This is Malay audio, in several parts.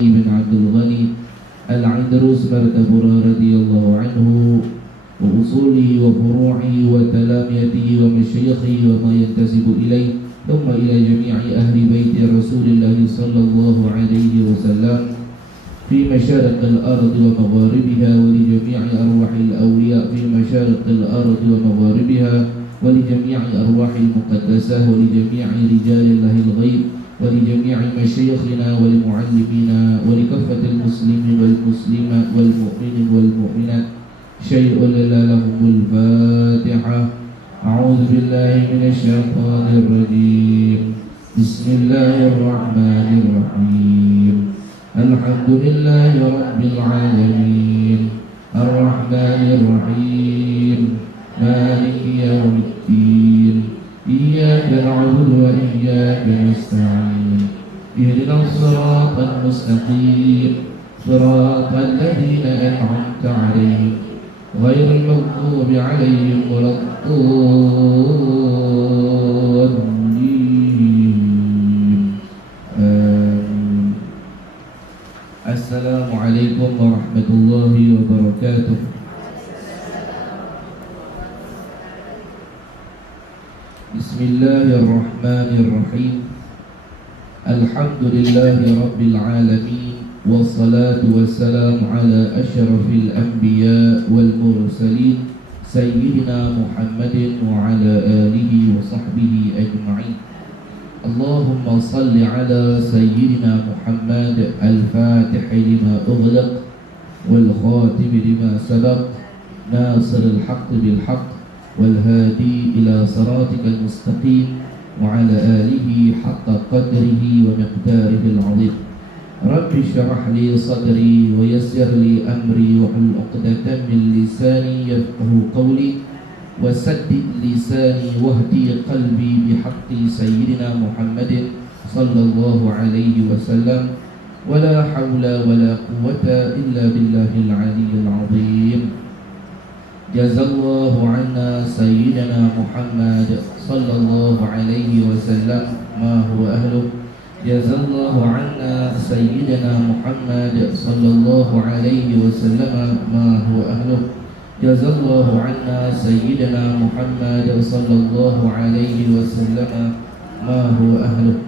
بن عبد الغني العندروس مرتبورة رضي الله عنه وأصوله وفروعه وتلاميته ومشايخه وما ينتسب إليه ثم إلى جميع أهل بيت رسول الله صلى الله عليه وسلم في مشارق الأرض ومغاربها ولجميع أرواح الأولياء في مشارق الأرض ومغاربها ولجميع أرواح المقدسة ولجميع رجال الله الغيب ولجميع مشايخنا ولمعلمينا ولكافة المسلمين والمسلمات والمؤمنين والمؤمنات شيء لا لهم الفاتحة. أعوذ بالله من الشيطان الرجيم. بسم الله الرحمن الرحيم. الحمد لله رب العالمين الرحمن الرحيم مالك يوم الدين إياك نعبد وإياك نستعين اهدنا الصراط المستقيم صراط الذين أنعمت عليهم غير المغضوب عليهم ولا الضالين. آمين. السلام عليكم ورحمة الله وبركاته. بسم الله الرحمن الرحيم. الحمد لله رب العالمين والصلاة والسلام على أشرف الأنبياء والمرسلين سيدنا محمد وعلى آله وصحبه أجمعين. اللهم صل على سيدنا محمد الفاتح لما أغلق والخاتم لما سبق ناصر الحق بالحق والهادي إلى صراطك المستقيم وعلى آله حق قدره ومقداره العظيم. رب اشرح لي صدري ويسر لي أمري واحلل عقدة من لساني يفقهوا قولي وسدد لساني واهدي قلبي بحق سيدنا محمد صلى الله عليه وسلم ولا حول ولا قوة إلا بالله العلي العظيم. جزا الله عنا سيدنا محمد صلى الله عليه وسلم ما هو أهله. جزا الله عنا سيدنا محمد صلى الله عليه وسلم ما هو أهله. جزا الله عنا سيدنا محمد صلى الله عليه وسلم ما هو أهله.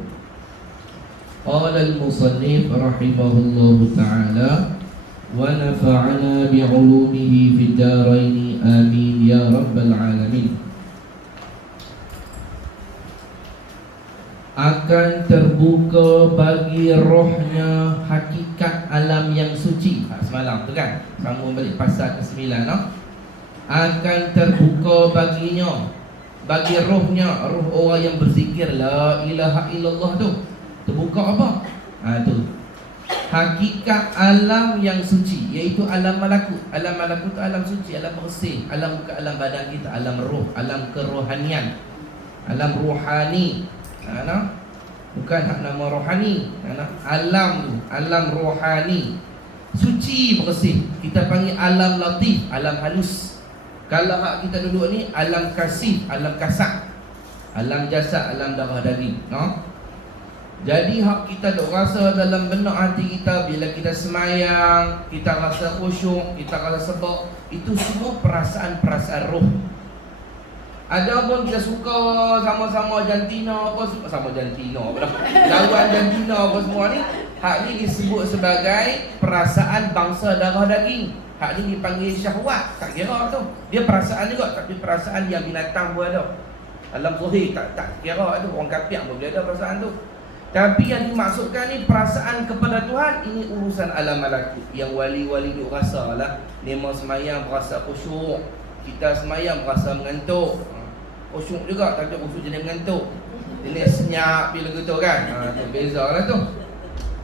قال المصنف رحمه الله تعالى ونفعنا بعلومه في الدارين آمين يا رب العالمين. Akan terbuka bagi rohnya hakikat alam yang suci. Semalam tu kan sambung balik pasal ke-9 no? Akan terbuka baginya, bagi rohnya, roh orang yang berzikir la ilaha illallah tu. Terbuka apa? Tu hakikat alam yang suci, iaitu alam malakut. Alam malakut tu alam suci, alam bersih. Alam bukan alam badan kita, alam roh, alam kerohanian, alam rohani. Bukan hak nama rohani. Alam tu, alam rohani, suci bersih. Kita panggil alam latif, alam halus. Kalau hak kita duduk ni alam kasih, alam kasak, alam jasad, alam darah daging. Jadi hak kita duk rasa dalam benak hati kita bila kita semayang, kita rasa khusyuk, kita rasa sebab, itu semua perasaan-perasaan roh. Ada pun kita suka sama-sama jantina apa, sama jantina apa dah, lawan jantina apa semua ni, hak ni disebut sebagai perasaan bangsa darah daging. Hak ni dipanggil syahwat, tak kira tu. Dia perasaan juga, tapi perasaan yang binatang pun ada. Alam zahir tak kira tu, orang kafir pun boleh ada perasaan tu. Tapi yang dimaksudkan ni perasaan kepada Tuhan, ini urusan alam malakut. Yang wali-wali duk rasa lah, memang semayang berasa khusyuk, kita semayang berasa mengantuk. Khusyuk juga, tapi khusyuk jadi mengantuk, jadi senyap bila gitu kan. Tu beza lah tu.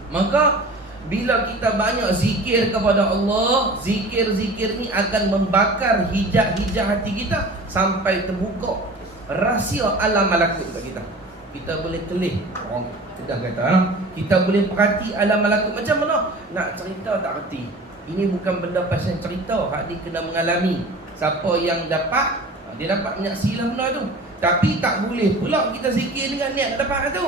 Maka bila kita banyak zikir kepada Allah, zikir-zikir ni akan membakar hijab-hijab hati kita sampai terbuka rahsia alam malakut kat kita. Kita boleh telih, orang dah kata, kita boleh perhati alam malakut. Macam mana? Nak cerita tak erti. Ini bukan benda pasal cerita, hak ni kena mengalami. Siapa yang dapat, dia dapat menyaksilah benda tu. Tapi tak boleh pula kita zikir dengan niat nak dapat tu.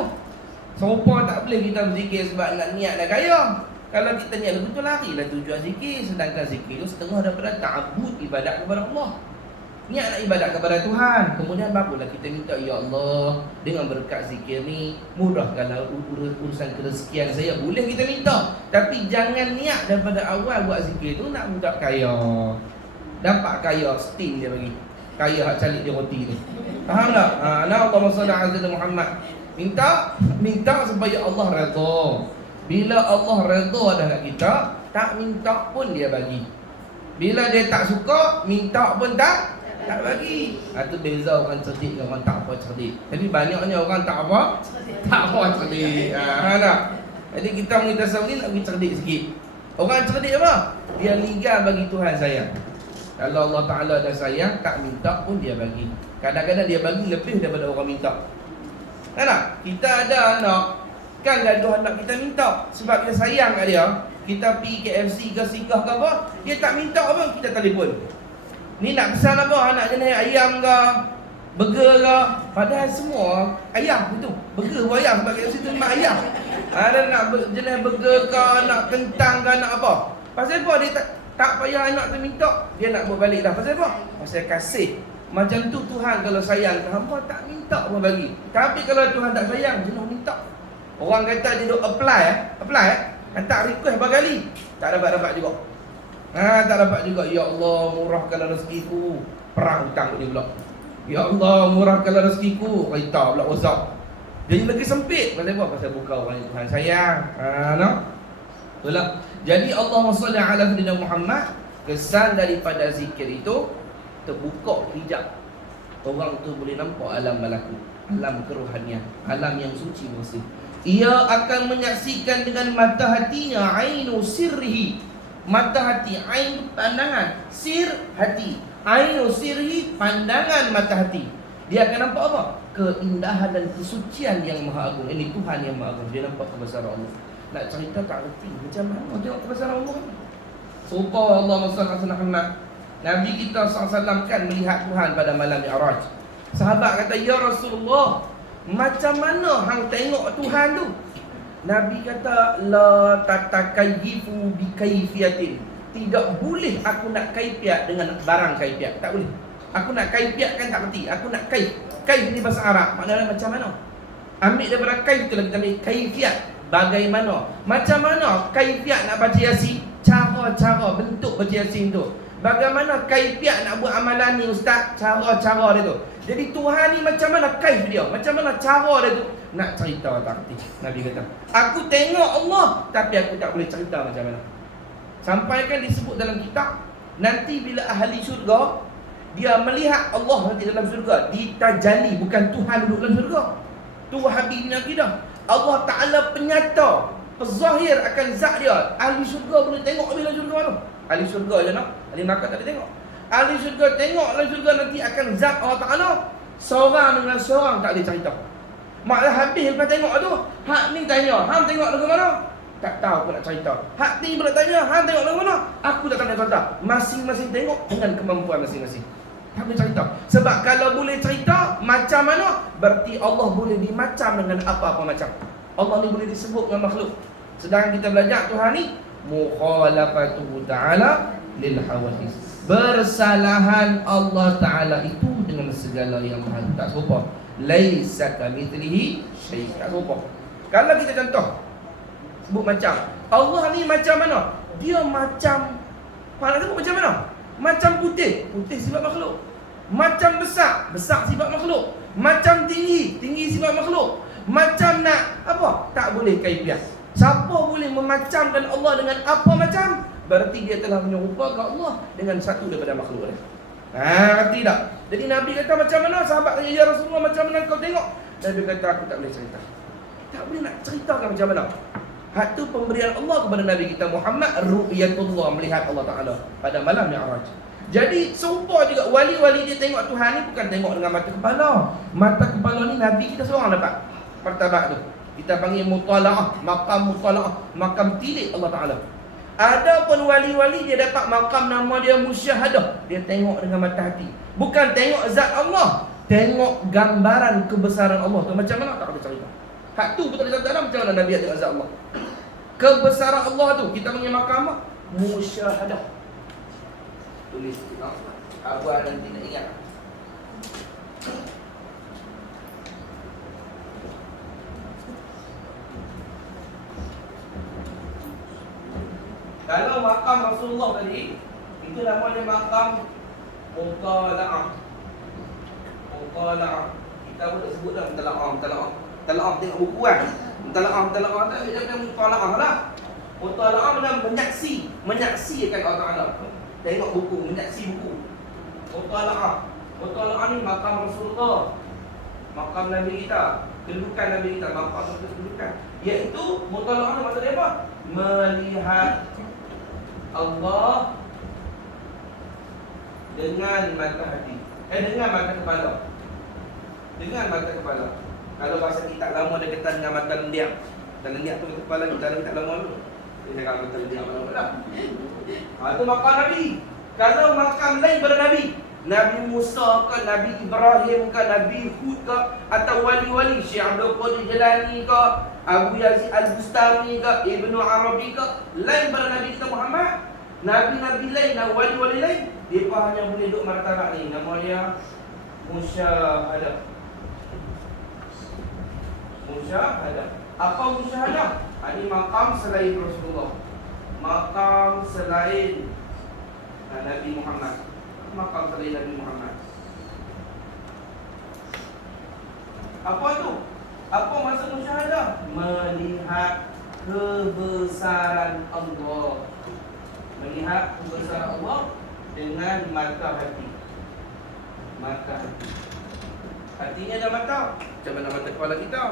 Serupa tak boleh kita berzikir sebab nak niat nak kaya. Kalau kita niat lagu tu larilah tujuan zikir. Sedangkan zikir tu setengah daripada ta'abud, ibadat kepada Allah. Niat nak ibadat kepada Tuhan. Kemudian barulah kita minta, ya Allah, dengan berkat zikir ni mudahkanlah urusan kerezekian saya. Boleh kita minta, tapi jangan niat daripada awal buat zikir tu nak minta kaya. Dapat kaya, steam dia bagi. Kaya hak calik dia roti tu. Faham tak? Allahumma salli ala Muhammad. Minta supaya Allah redha. Bila Allah redha dah kat kita, tak minta pun dia bagi. Bila dia tak suka, minta pun tak bagi. Itu beza orang cerdik dengan orang tak apa cerdik. Tapi banyaknya orang tak apa cerdik. Tak. Jadi kita tasawuf ni nak pergi cerdik sikit. Orang cerdik apa? Dia ligar bagi Tuhan sayang. Kalau Allah Ta'ala dah sayang, tak minta pun dia bagi. Kadang-kadang dia bagi lebih daripada orang minta. Tak? Kita ada anak, kan gaduh anak kita minta sebab dia sayang kat dia. Kita pergi KFC ke Sikah ke apa, dia tak minta apa, kita telefon. Ni nak pesan apa? Anak jenis ayam ke, burger ke. Padahal semua ayam itu. Burger pun ayam sebab KFC tu memang ayam. Ada nak jenis burger ke, nak kentang ke, nak apa. Pasal apa dia tak payah anak tu minta, dia nak buat balik dah. Pasal apa? Pasal kasih. Macam tu Tuhan kalau sayang, hamba tak minta pun bagi. Tapi kalau Tuhan tak sayang, jenuh minta. Orang kata dia duk apply, hantar request berkali, tak dapat juga. Tak dapat juga. Ya Allah, murahkanlah rezekiku. Perang hutang dia pula. Ya Allah, murahkanlah rezekiku. Kereta pula rosak. Jadi lagi sempit. Pasal apa? Pasal bukan orang yang Tuhan sayang. Betul tak? Jadi Allahumma salli ala sayyidina Muhammad. Kesan daripada zikir itu terbuka hijab. Orang tu boleh nampak alam malakut, alam kerohanian, alam yang suci bersih. Ia akan menyaksikan dengan mata hatinya ainu sirrihi. Mata hati, ain pandangan, sir hati. Ainu sirrihi, pandangan mata hati. Dia akan nampak apa? Keindahan dan kesucian yang maha agung. Ini Tuhan yang maha agung. Dia nampak kebesaran Allah. Nak cerita tak reti macam mana tengok kebesaran Allah. Serupa Allah Muhammad. Nabi kita SAW kan melihat Tuhan pada malam Mi'raj. Sahabat kata, ya Rasulullah, macam mana hang tengok Tuhan tu? Nabi kata, la tatakayyifu bi kaifiyatin. Tidak boleh aku nak kaifiat dengan barang kaifiat. Tak boleh. Aku nak kaifiat kan tak reti. Aku nak kaif. Kaif ni bahasa Arab. Maknanya macam mana? Ambil daripada kaif tu lagi, kita ambil kaifiat. Bagaimana? Macam mana kaifiat nak baca Yasin? Cara-cara bentuk baca Yasin tu. Bagaimana kaifiat nak buat amalan ni ustaz? Cara-cara dia tu. Jadi Tuhan ni macam mana kaif dia? Macam mana cara dia tu? Nak cerita tak reti. Nabi kata, aku tengok Allah tapi aku tak boleh cerita macam mana. Sampai kan disebut dalam kitab, nanti bila ahli syurga dia melihat Allah nanti dalam syurga, ditajalli, bukan Tuhan duduk dalam syurga. Tu Habibina akidah. Allah Ta'ala penyata, pezahir akan zat dia. Ahli syurga boleh tengok dalam syurga mana? Ahli syurga je nak, ahli neraka tak boleh tengok. Ahli syurga tengok dalam syurga nanti akan zat Allah Ta'ala seorang dengan seorang, tak boleh cerita. Maklah habis lepas tengok tu, hak ni tanya, hang tengok lagu mana? Tak tahu aku nak cerita. Hak ni pula tanya, hang tengok lagu mana? Aku tak tahu nak cerita. Masing-masing tengok dengan kemampuan masing-masing. Tak boleh cerita. Sebab kalau boleh cerita macam mana, berarti Allah boleh dimacam dengan apa-apa macam. Allah ni boleh disebut dengan makhluk. Sedangkan kita belajar Tuhan ni mukhalafatuhu ta'ala lil hawadis. Bersalahan Allah Ta'ala itu dengan segala yang maha, tak serupa. Laisa kamitslihi syai', tak serupa. Kalau kita contoh sebut macam Allah ni macam mana? Dia macam, mana sebut macam mana? Macam putih, putih sifat makhluk. Macam besar, besar sifat makhluk. Macam tinggi, tinggi sifat makhluk. Macam nak apa? Tak boleh kaifiah. Siapa boleh memacamkan Allah dengan apa macam? Berarti dia telah menyerupakan Allah dengan satu daripada makhluk dia. Ngerti tak? Jadi Nabi kata macam mana? Sahabat tanya, ya Rasulullah, macam mana kau tengok? Nabi kata, aku tak boleh cerita. Tak boleh nak ceritakan macam mana. Hak tu pemberian Allah kepada Nabi kita Muhammad, ru'yatullah, melihat Allah Ta'ala pada malam Mi'raj. Jadi serupa juga wali-wali dia tengok Tuhan ni bukan tengok dengan mata kepala. Mata kepala ni Nabi kita seorang dapat martabat tu. Kita panggil mutala'ah, makam tilik Allah Ta'ala. Ada pun wali-wali dia dapat makam nama dia musyahadah. Dia tengok dengan mata hati. Bukan tengok zat Allah, tengok gambaran kebesaran Allah tu. Macam mana tak boleh cerita. Hak tu betul tak ada macam mana Nabi tengok zat Allah. kebesaran Allah tu. Kita panggil makam musyahadah. Tulis tengok. Abah nanti nak ingat. Kalau makam Rasulullah tadi, itu namanya makam Mutala'ah. Mutala'ah. Kita pun tak sebut dah Mutala'ah tengok buku kan. Mutala'ah tak dia kata Mutala'ah lah. Mutala'ah maknanya menyaksikan Allah Ta'ala. Tengok buku, menyaksi buku. Mutala'ah ni makam Rasulullah, makam Nabi kita, kedudukan Nabi kita, makam kedudukan. Iaitu mutala'ah ni maksudnya apa? Melihat Allah dengan mata hati. Dengan mata kepala. Dengan mata kepala. Kalau bahasa kita lama dia kata dengan mata lendiak. Dan lendiak tu mata kepala kita tak lama dulu. Dia cakap mata lendiak mana dah. Itu makam Nabi. Kalau makam lain pada Nabi, Nabi Musa ke, Nabi Ibrahim ke, Nabi Hud ke, atau wali-wali Syekh Abdul Qadir Jilani ke, Abu Yazid Al-Bustami ke, Ibnu Arabi ke, lain pada Nabi kita Muhammad. Nabi-nabi lain dan wali-wali lain, mereka hanya boleh duduk martabat ni. Namanya musyahadah. Musyahadah. Apa musyahadah? Ini makam selain Rasulullah, makam selain Nabi Muhammad, makam selain Nabi Muhammad. Apa tu? Apa maksud musyahadah? Melihat kebesaran Allah. Melihat kebesaran Allah dengan mata hati. Mata hati. Hatinya ada mata. Macam mana mata kepala kita?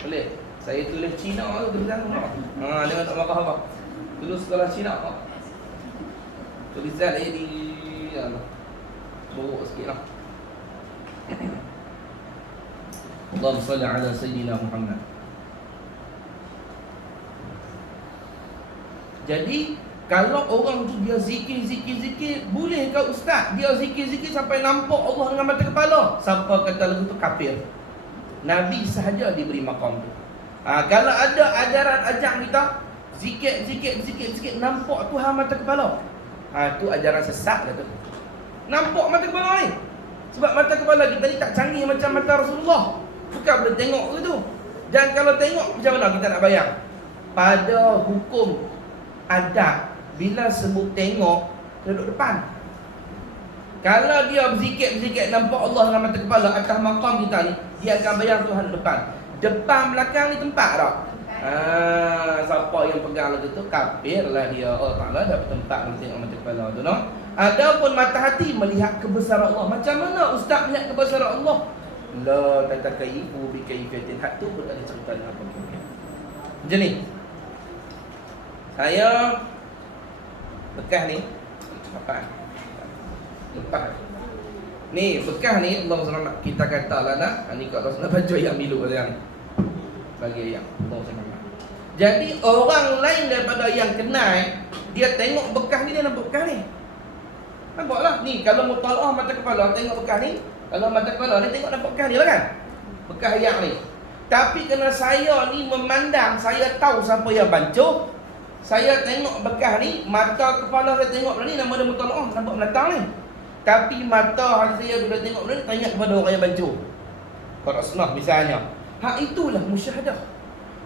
Boleh? Saya tulis Cina tu tulisan tu. Dia tak marah apa. Dulu sekolah Cina. Tulisan saya di buruk sikit lah. Allahumma salli ala Sayyidina Muhammad. Jadi kalau orang tu dia zikir, boleh ke ustaz dia zikir sampai nampak Allah dengan mata kepala? Siapa kata lagu tu kafir? Nabi sahaja diberi makam tu. Kalau ada ajaran ajak kita zikir nampak Tuhan mata kepala, tu ajaran sesat kata. Nampak mata kepala ni. Sebab mata kepala kita ni tak canggih macam mata Rasulullah. Bukan boleh tengok ke tu. Dan kalau tengok macam mana kita nak bayang? Pada hukum adab, bila sebut tengok, duduk depan. Kalau dia berzikir nampak Allah dengan mata kepala atas makam kita ni, dia akan bayang Tuhan depan. Depan belakang ni tempat tak? Siapa yang pegang lagu tu kafir lah dia. Allah Ta'ala dapat tempat untuk tengok mata kepala tu, no? Adapun mata hati melihat kebesaran Allah. Macam mana ustaz melihat kebesaran Allah? La tatakayifu bi kaifiyatin. Hak tu pun tak ada cerita apa pun. Macam ni. Saya bekas ni apa? Lepas ni bekas ni Allah SWT kita kata lah nak ni kat Rasulullah baca yang milu dia ni bagi yang Allah SWT. Jadi orang lain daripada yang kenal, dia tengok bekas ni, dia nampak bekas ni. Nampaklah ni kalau mutalaah mata kepala tengok bekas ni, kalau mata kepala ni tengok nampak bekas ni lah kan? Bekas yang ni. Tapi kerana saya ni memandang, saya tahu siapa yang bancuh, saya tengok bekas ni, mata kepala saya tengok ni nama dia mutalaah, nampak belakang ni. Tapi mata hati saya bila tengok ni tanya kepada orang yang bancuh. Pada sunnah misalnya. Hak itulah musyahadah.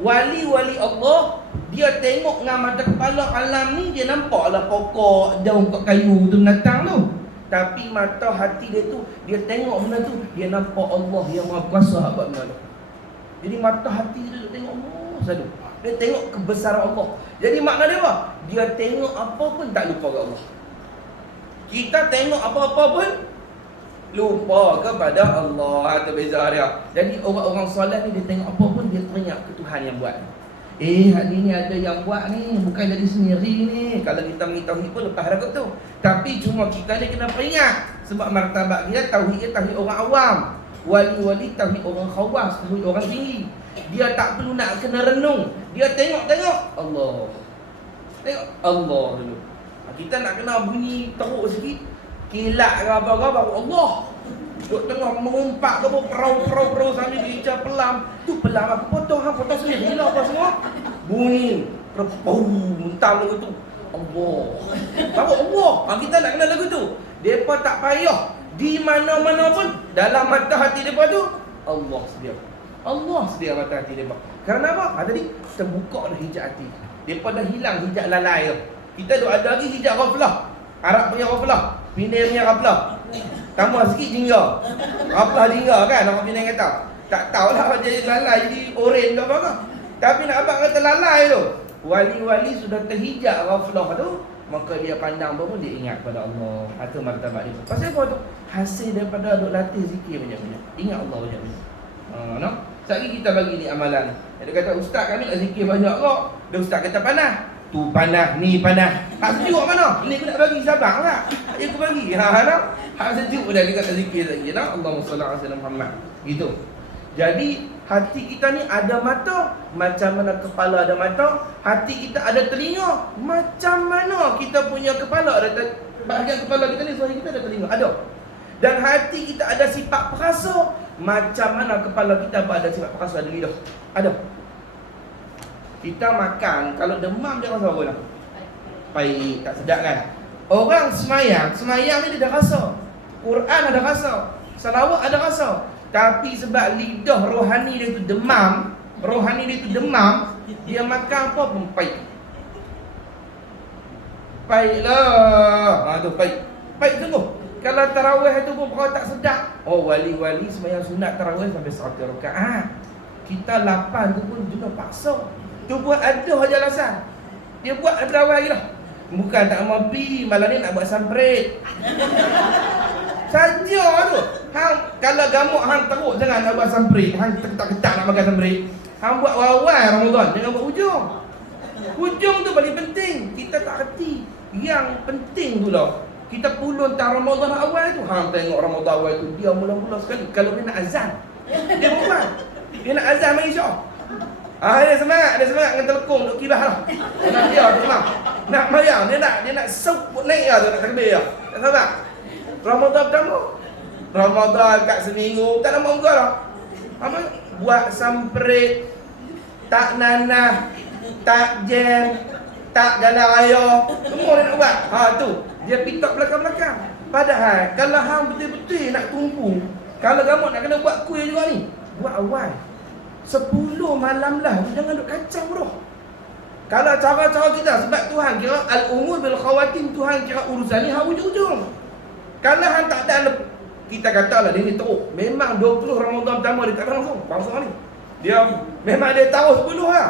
Wali-wali Allah, dia tengok dengan mata kepala alam ni, dia nampaklah pokok, daun kat kayu tu binatang tu. Tapi mata hati dia tu, dia tengok benda tu, dia nampak Allah yang Maha Kuasa buat benda tu. Jadi mata hati dia tengok Allah satu. Dia tengok kebesaran Allah. Jadi makna dia apa? Dia tengok apa pun tak lupa ke Allah. Kita tengok apa-apa pun lupa kepada Allah. Itu beza dia. Jadi orang-orang soleh ni dia tengok apa pun dia teringat ke Tuhan yang buat. Hari ni ada yang buat ni, bukan dari sendiri ni. Kalau kita mengetahui pun lepas dah tu. Tapi cuma kita ni kena peringat. Sebab martabat dia tauhid orang awam. Wali-wali tauhid orang khawas, tauhid orang tinggi. Dia tak perlu nak kena renung. Dia tengok Allah. Tengok Allah dulu. Kita nak kena bunyi teruk sikit, kilat ke apa-apa baru Allah. Duk tengah mengumpat ke perau sambil bicara pelam. Tu pelam aku potong, potong sendiri lah apa semua. Bunyi, repau, muntah lagu tu. Allah. Tahu Allah. Kita nak kenal lagu tu. Depa tak payah. Di mana-mana pun dalam mata hati depa tu Allah sedia. Allah sedia mata hati depa. Kerana apa? Tadi terbuka dah hijab hati. Depa dah hilang hijab lalai tu. Kita duk ada lagi hijab ghaflah. Arab punya ghaflah, Penang punya ghaflah. Tambah sikit jingga. Ghaflah jingga kan orang Penang kata. Tak tahulah jadi lalai jadi oren ke apa-apa. Tapi nak abang kata lalai tu. Wali-wali sudah terhijab ghaflah tu, maka dia pandang pun dia ingat pada Allah. Atau martabat dia. Pasal apa tu? Hasil daripada duk latih zikir banyak-banyak. Ingat Allah banyak-banyak. No? Sekali kita bagi ni amalan. Dia kata ustaz kami nak zikir banyak kok. Dia ustaz kata panas. Tu panas, ni panas. Hak sejuk mana? Ni aku nak bagi sabar tak? Dia aku bagi. No? Hak sejuk dah kita nak zikir lagi. No? Allahumma salli ala sayyidina Muhammad. Gitu. Jadi hati kita ni ada mata, macam mana kepala ada mata. Hati kita ada telinga, macam mana kita punya kepala ada bahagian kepala kita ni, suara kita ada telinga. Ada. Dan hati kita ada sifat perasa, macam mana kepala kita ada sifat perasa, ada lidah. Ada. Kita makan, kalau demam dia rasa apa lah? Pahit, tak sedap kan? Orang semayang ni dia dah rasa. Quran ada rasa, salawat ada rasa. Tapi sebab lidah rohani dia tu demam, dia makan apa pun pahit. Pahit lah. Tu pahit. Pahit sungguh. Kalau tarawih tu pun kalau tak sedap. Oh, wali-wali sembahyang sunat tarawih sampai 100 rakaat. Kita 8 tu pun juga paksa. Tu buat ada aja alasan. Dia buat daripada awal lagi lah. Bukan tak mampu, malah ni nak buat samprit. Saja tu. Hang kalau gamuk hang teruk jangan nak buat samprit. Hang ketak-ketak nak makan samprit. Hang buat awal Ramadan, jangan buat hujung. Hujung tu paling penting. Kita tak reti. Yang penting tu lah. Kita pulun tak Ramadan awal tu. Hang tengok Ramadan awal tu dia mula-mula sekali kalau dia nak azan. Dia buat. Dia nak azan mari Isyak. Dia semangat dengan telekong duk kibah lah. Nak dia tu memang. Nak mayang, dia nak sok naik lah tu, nak takbir lah. Tak sabar. Ramadan pertama. Ramadan kat seminggu, tak lama juga lah. Apa? Buat samprit, tak nanah, tak jam, tak jalan raya. Semua dia nak buat. Tu. Dia pitok belakang-belakang. Padahal, kalau hang betul-betul nak tumpu, kalau kamu nak kena buat kuih juga ni, buat awal. 10 malam lah, jangan duk kacau bro. Kalau cara-cara kita, sebab Tuhan kira al-umur bil khawatim, Tuhan kira urusan ni hujung-hujung. Kalau hang tak ada, kita katalah dia ni teruk. Memang 20 Ramadan pertama dia tak ada langsung bangsa ni. Dia memang dia tahu 10 lah.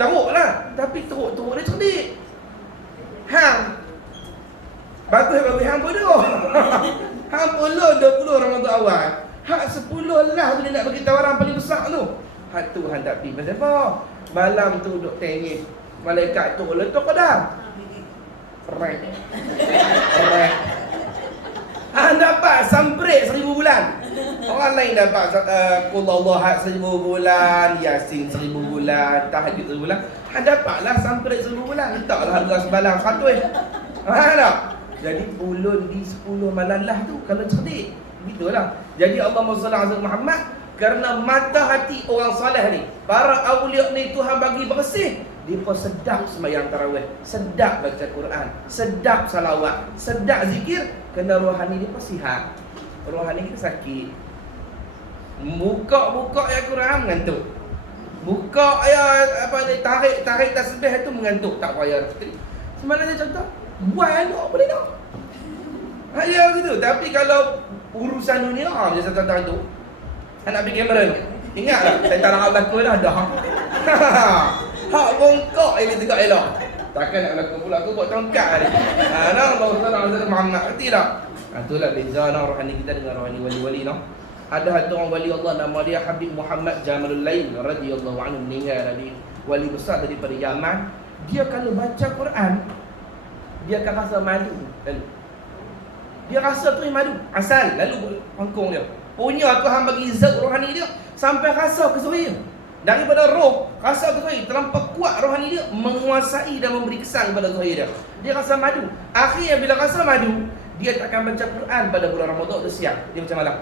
Teruk lah. Tapi teruk-teruk dia cerdik. Hang bagus hang bodoh. Hang pulun 20 Ramadan awal. Hak 10 lah tu dia nak bagi tawaran paling besar tu. Hak tu hang tak pergi. Pasal apa? Malam tu duk tengis. Malaikat tu letak dah. Rek. Hang dapat samprit 1000 bulan. Orang lain dapat qul Allah 1000 bulan, Yasin 1000 bulan, tahajud 1000 bulan. Hang dapatlah samprit 1000 bulan. Letaklah harga sebalang 100. Tak? Jadi pulun di 10 malam lah tu kalau cerdik. Begitulah. Jadi Allahumma salli ala Muhammad, kerana mata hati orang soleh ni, para awliya ni Tuhan bagi bersih. Dia pun sedap sembahyang tarawih, sedap baca Quran, sedap salawat, sedap zikir. Kena rohani dia pun sihat. Rohani kita sakit. Buka ayat Quran mengantuk. Buka ayat apa ni, tarik tasbih itu mengantuk, tak payah. Sebenarnya contoh, buat elok boleh tak? Ya gitu. Tapi kalau urusan dunia macam contoh tu, nak pergi kamera ni. Ingatlah, saya tak nak berlakon dah dah. Hak bongkok ini tegak elok. Takkan nak berlakon pula aku buat tongkat ni. Allah Taala Muhammad kerti tak? Itulah beza rohani kita dengan rohani wali-wali noh. Ada satu orang wali Allah nama dia Habib Muhammad Jamalul Lain radhiyallahu anhu, meninggal dari wali besar daripada Yaman. Dia kalau baca Quran, dia akan rasa malu. Dia rasa tu madu, asal lalu pangkung dia. Punya Tuhan bagi zat rohani dia sampai rasa kesuai. Daripada roh, rasa kesuai terlampau kuat rohani dia menguasai dan memberi kesan kepada zahir dia. Dia rasa madu. Akhirnya bila rasa madu, dia takkan baca Quran pada bulan Ramadan tu siang, dia baca malam.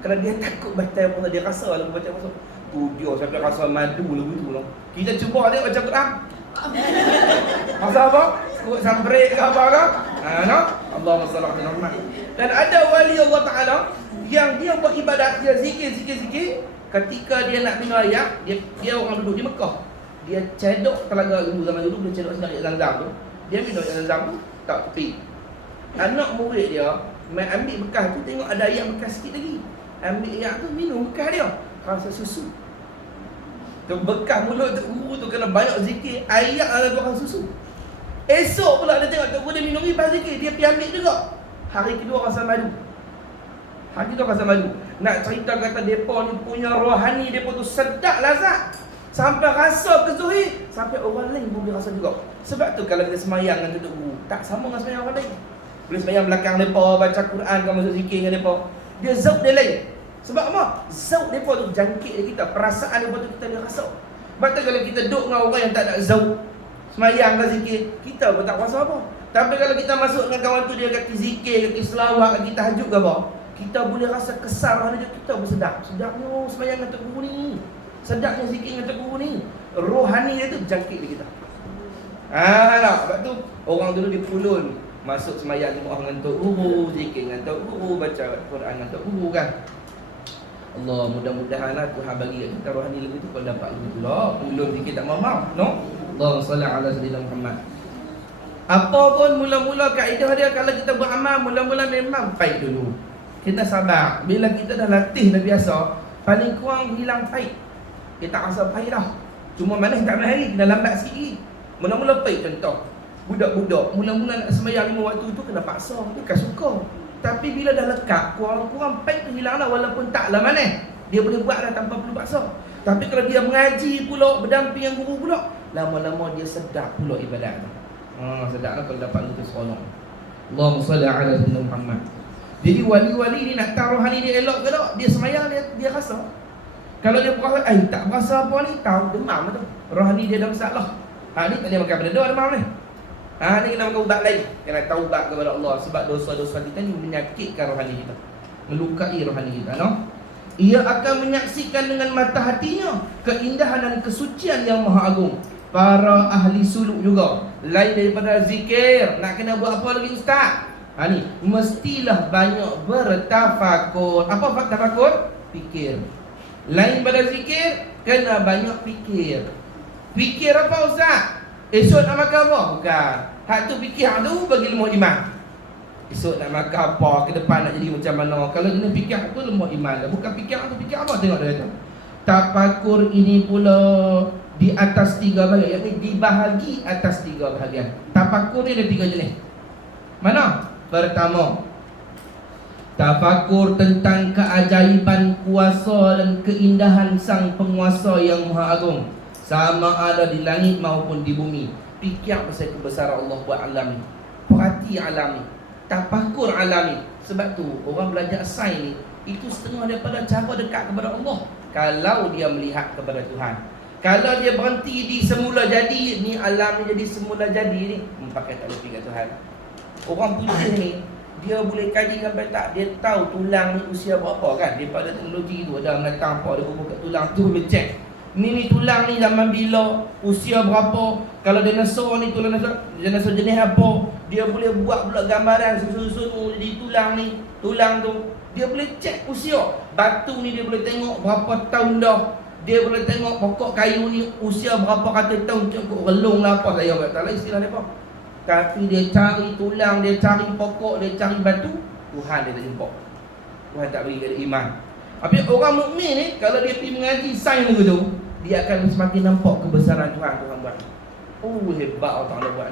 Kerana dia takut batal puasa, dia rasa lagu baca puasa. Tu dia sampai rasa madu lagu tu loh. Kita cuba dia baca Quran. Masa apa? Sampai ke apa ke? No? Allahumma salli ala Muhammad. Dan ada wali Allah Taala yang dia buat ibadat, dia zikir. Ketika dia nak minum air, dia orang duduk di Mekah. Dia cedok telaga dulu zaman dulu, dia cedok sedikit Zam-Zam tu. Dia minum Zam-Zam tu tak tepi. Anak murid dia main ambil bekas tu, tengok ada air bekas sikit lagi. Ambil air tu minum bekas dia. Rasa susu. Bekas mulut Tok Guru tu kena banyak zikir, air ada kurang susu. Esok pula dia tengok Tok Guru dia minum lepas zikir, dia pergi ambil juga. Hari kedua rasa madu. Nak cerita kata depa ni punya rohani, depa tu sedap lazat. Sampai rasa ke Zuhir, sampai orang lain pun boleh rasa juga. Sebab tu kalau kita semayang dengan Tok Guru, tak sama dengan semayang orang lain. Boleh semayang belakang depa, baca Quran, kau masuk zikir dengan depa. Dia zauk dia lain. Sebab apa? Zauk depa tu jangkit dia kita, perasaan depa tu kita dia rasa. Sebab tu kalau kita duduk dengan orang yang tak ada zauk, semayang ke zikir, kita pun tak rasa apa. Tapi kalau kita masuk dengan kawan tu, dia kaki zikir, kaki selawat, kaki tahajud ke apa, kita boleh rasa kesal hati kita pun sedap. Sedapnya semayang dengan Tok Guru ni. Sedapnya zikir dengan Tok Guru ni. Rohani dia tu jangkit di kita. Sebab tu orang dulu di Pulun masuk semayang dengan Tok Guru, zikir dengan Tok Guru, baca Quran dengan Tok Guru kan. Allah, mudah-mudahanlah Tuhan bagi kita rohani lebih tu kalau dapat lebih pula. Pulun zikir tak mau, no? Allahumma salli ala sayyidina Muhammad. Apa pun mula-mula kaedah dia, kalau kita buat amal, mula-mula memang pahit dulu. Kita sabar. Bila kita dah latih dah biasa, paling kurang hilang pahit. Kita tak rasa pahit dah. Cuma manis tak berhari, kena lambat sikit. Mula-mula pahit contoh. Budak-budak mula-mula nak sembahyang 5 waktu tu kena paksa, dia kan suka. Tapi bila dah lekat, kurang-kurang pahit tu hilang dah, walaupun taklah manis. Dia boleh buat dah tanpa perlu paksa. Tapi kalau dia mengaji pula, berdamping dengan guru pula, lama-lama dia sedap pula ibadat tu. Sedaplah kalau dapat lutut seronok. Allahumma salli ala sayyidina Muhammad. Jadi wali-wali ni nak tahu rohani dia elok ke tak, dia semayang dia rasa. Kalau dia berasa, tak berasa apa ni, tahu demam tu. Rohani dia dah masalah. Ni tak boleh makan benda demam ni. Ni kena makan ubat lain. Kena taubat kepada Allah. Sebab dosa-dosa kita ni menyakitkan rohani kita, melukai rohani kita, no? Ia akan menyaksikan dengan mata hatinya keindahan dan kesucian yang maha agung. Para ahli suluk juga, lain daripada zikir, nak kena buat apa lagi ustaz? Ni mestilah banyak bertafakur. Apa tafakur? Fikir. Lain pada zikir, kena banyak fikir. Fikir apa ustaz? Esok nak makan apa? Bukan. Hak tu fikir hak tu bagi lemah iman. Esok nak makan apa, ke depan nak jadi macam mana. Kalau kena fikir hak tu lemah iman lah. Bukan fikir hak tu, fikir apa? Tengok dia kata. Tafakur ini pula di atas 3 bahagian, yakni dibahagi atas 3 bahagian. Tafakur ni ada 3 jenis. Mana? Pertama, tafakur tentang keajaiban kuasa dan keindahan sang penguasa yang maha agung, sama ada di langit maupun di bumi. Fikir pasal kebesaran Allah buat alam ni, perhati alam ni, tafakur alam ni. Sebab tu orang belajar sains ni, itu setengah daripada cara dekat kepada Allah. Kalau dia melihat kepada Tuhan, kalau dia berhenti di semula jadi, ni alam ni jadi semula jadi ni, pakai tak lebih kat Tuhan. Orang putih ni, dia boleh kaji sampai tak, dia tahu tulang ni usia berapa kan. Daripada teknologi tu ada menatang apa, dia kubur kat tulang tu, dia cek ni tulang ni zaman bila, usia berapa. Kalau dinosaur ni, tulang dinosaur jenis apa, dia boleh buat pula gambaran susun-susun jadi tulang ni, tulang tu. Dia boleh cek usia. Batu ni dia boleh tengok berapa tahun dah. Dia boleh tengok pokok kayu ni usia berapa ratus tahun, cukup relung lah apa, saya tak tahu istilah dia apa. Tapi dia cari tulang, dia cari pokok, dia cari batu, Tuhan dia tak jumpa. Tuhan tak bagi dia iman. Tapi orang mukmin ni, kalau dia pergi mengaji sains tu, dia akan semakin nampak kebesaran Tuhan buat. Hebat Allah Ta'ala buat.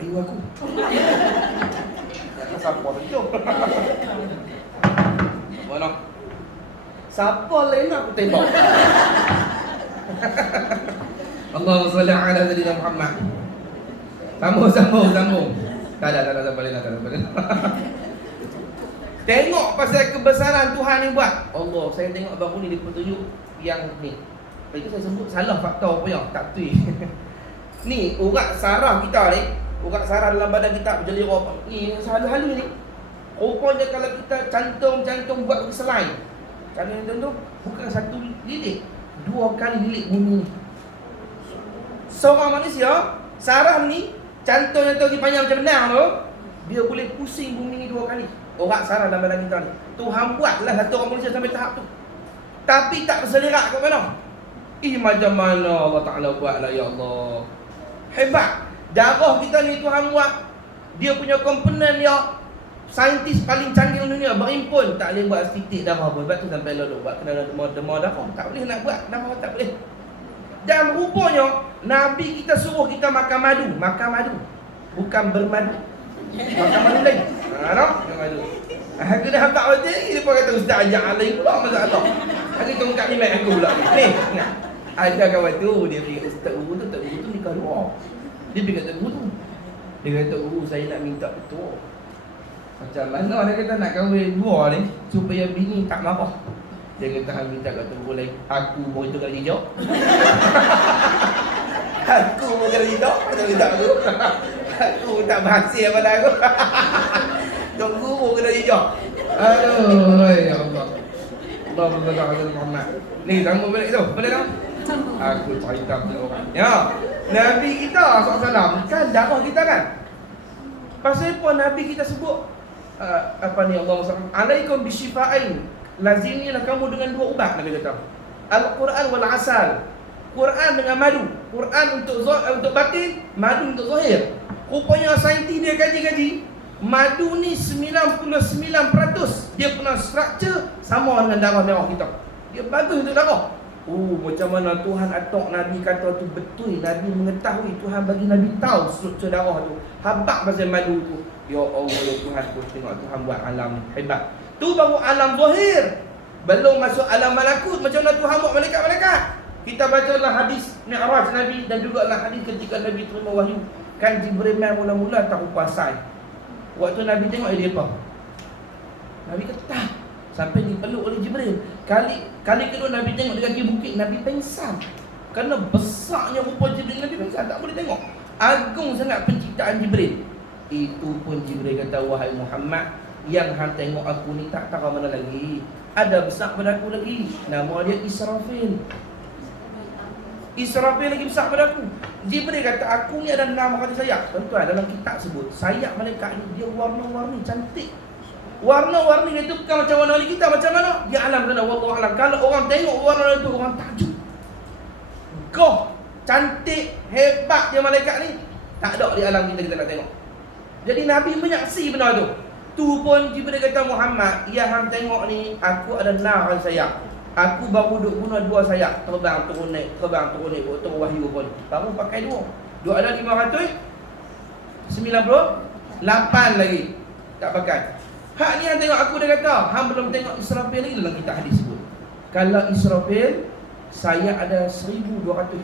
Kayu aku. Tak siapa tu. Mana? Siapa lain aku tembak? Allahumma salli ala sayyidina Muhammad. Sambung. Tak ada boleh. Tengok pasal kebesaran Tuhan ni buat. Allah, saya tengok baru ni dia petunjuk yang ni. Lepas tu saya sebut salah fakta apa yang tak betul. Ni urat saraf kita ni, Urat saraf dalam badan kita berjeli roh. Ni halu-halu ni. Rupanya kalau kita cantum buat selai. Cantum tu bukan satu lilit, 2 kali lilit bumi ni. Seorang manusia, saraf ni, cantum yang tu panjang macam benang tu, dia boleh pusing bumi ni 2 kali. Urat saraf dalam badan kita ni. Tuhan buatlah satu orang manusia sampai tahap tu. Tapi tak berselerak kat mana. Macam mana Allah Ta'ala buatlah, ya Allah. Hebat. Darah kita ni Tuhan buat. Dia punya komponen dia, saintis paling canggih dunia berimpun. Tak boleh buat titik darah pun. Sebab tu sampai lalu buat kena demam darah. Tak boleh nak buat. Darah tak boleh. Dan rupanya Nabi kita suruh kita makan madu. Makan madu, bukan bermadu. Makan madu lain. Makan madu. Aku dah habaq mati lagi. Lepas kata Ustaz ajak lain pula masalah. Aku tengok kat email aku pula ni. Ada kawan tu, dia pergi Ustaz guru tu, nikah luar. Dia pergi kata guru tu, dia kata guru saya nak minta betul. Macam mana dia kata nak kahwin dua ni supaya bini tak marah. Dia kata hang minta kata guru lain. Aku pun itu kali hijau. Aku pun kali hijau. Kata minta aku. Aku tak berhasil pada aku. Tok guru kena hijau. Aduh, ya Allah. Allah berkata Muhammad. Ni sambung balik tu. Boleh tak? Aku cerita pada orang. Ya, Nabi kita SAW kan darah kita kan. Pasal apa Nabi kita sebut apa ni, Allah SWT, alaikum bisyifa'ain, lazimilah kamu dengan 2 ubat. Nabi kata Al-Quran wal asal. Quran dengan madu. Quran untuk batin, madu untuk zahir. Rupanya saintis dia kaji-kaji, madu ni 99% dia punya struktur sama dengan darah merah kita. Dia bagus untuk darah. Macam mana Tuhan atok Nabi kata tu betul. Nabi mengetahui, Tuhan bagi Nabi tahu struktur darah tu. Habaq pasal madu tu. Ya Allah, ya Tuhan pun tengok Tuhan buat alam hebat. Tu baru alam zahir. Belum masuk alam malakut. Macam mana Tuhan buat malaikat-malaikat. Kita bacalah hadis Mi'raj Nabi dan juga lah hadis ketika Nabi terima wahyu. Kan Jibril mula-mula tak kuasai. Waktu Nabi tengok dia apa? Nabi kata tak. Sampai dipeluk oleh Jibril. Kali kedua Nabi tengok di kaki bukit, Nabi pengsan. Kerana besarnya rupa Jibril, Nabi pengsan, tak boleh tengok. Agung sangat penciptaan Jibril. Itu pun Jibril kata, wahai Muhammad, yang hang tengok aku ni tak tahu mana lagi. Ada besar pada aku lagi. Nama dia Israfil. Israfil lagi besar pada aku. Jibril kata, aku ni ada 6 kata sayap. Tuan-tuan, dalam kitab sebut, sayap malaikat ni dia warna-warni cantik. Warna-warni itu bukan macam warna kita. Macam mana? Dia alam sana, wallahu alam. Kalau orang tengok warna itu, orang takjub. Goh, cantik, hebat dia malaikat ni. Tak ada di alam kita nak tengok. Jadi Nabi menyaksi benda tu. Tu pun Jibril kata, Muhammad, ya hang tengok ni, aku ada 6 sayap. Aku baru duk guna 2 sayap. Terbang turun naik, turun wahyu pun. Baru pakai 2. Dua ada 598 lagi. Tak pakai. Hak ni yang tengok aku dia kata, hang belum tengok Israfil lagi dalam kitab hadis sebut. Kalau Israfil, saya ada 1200.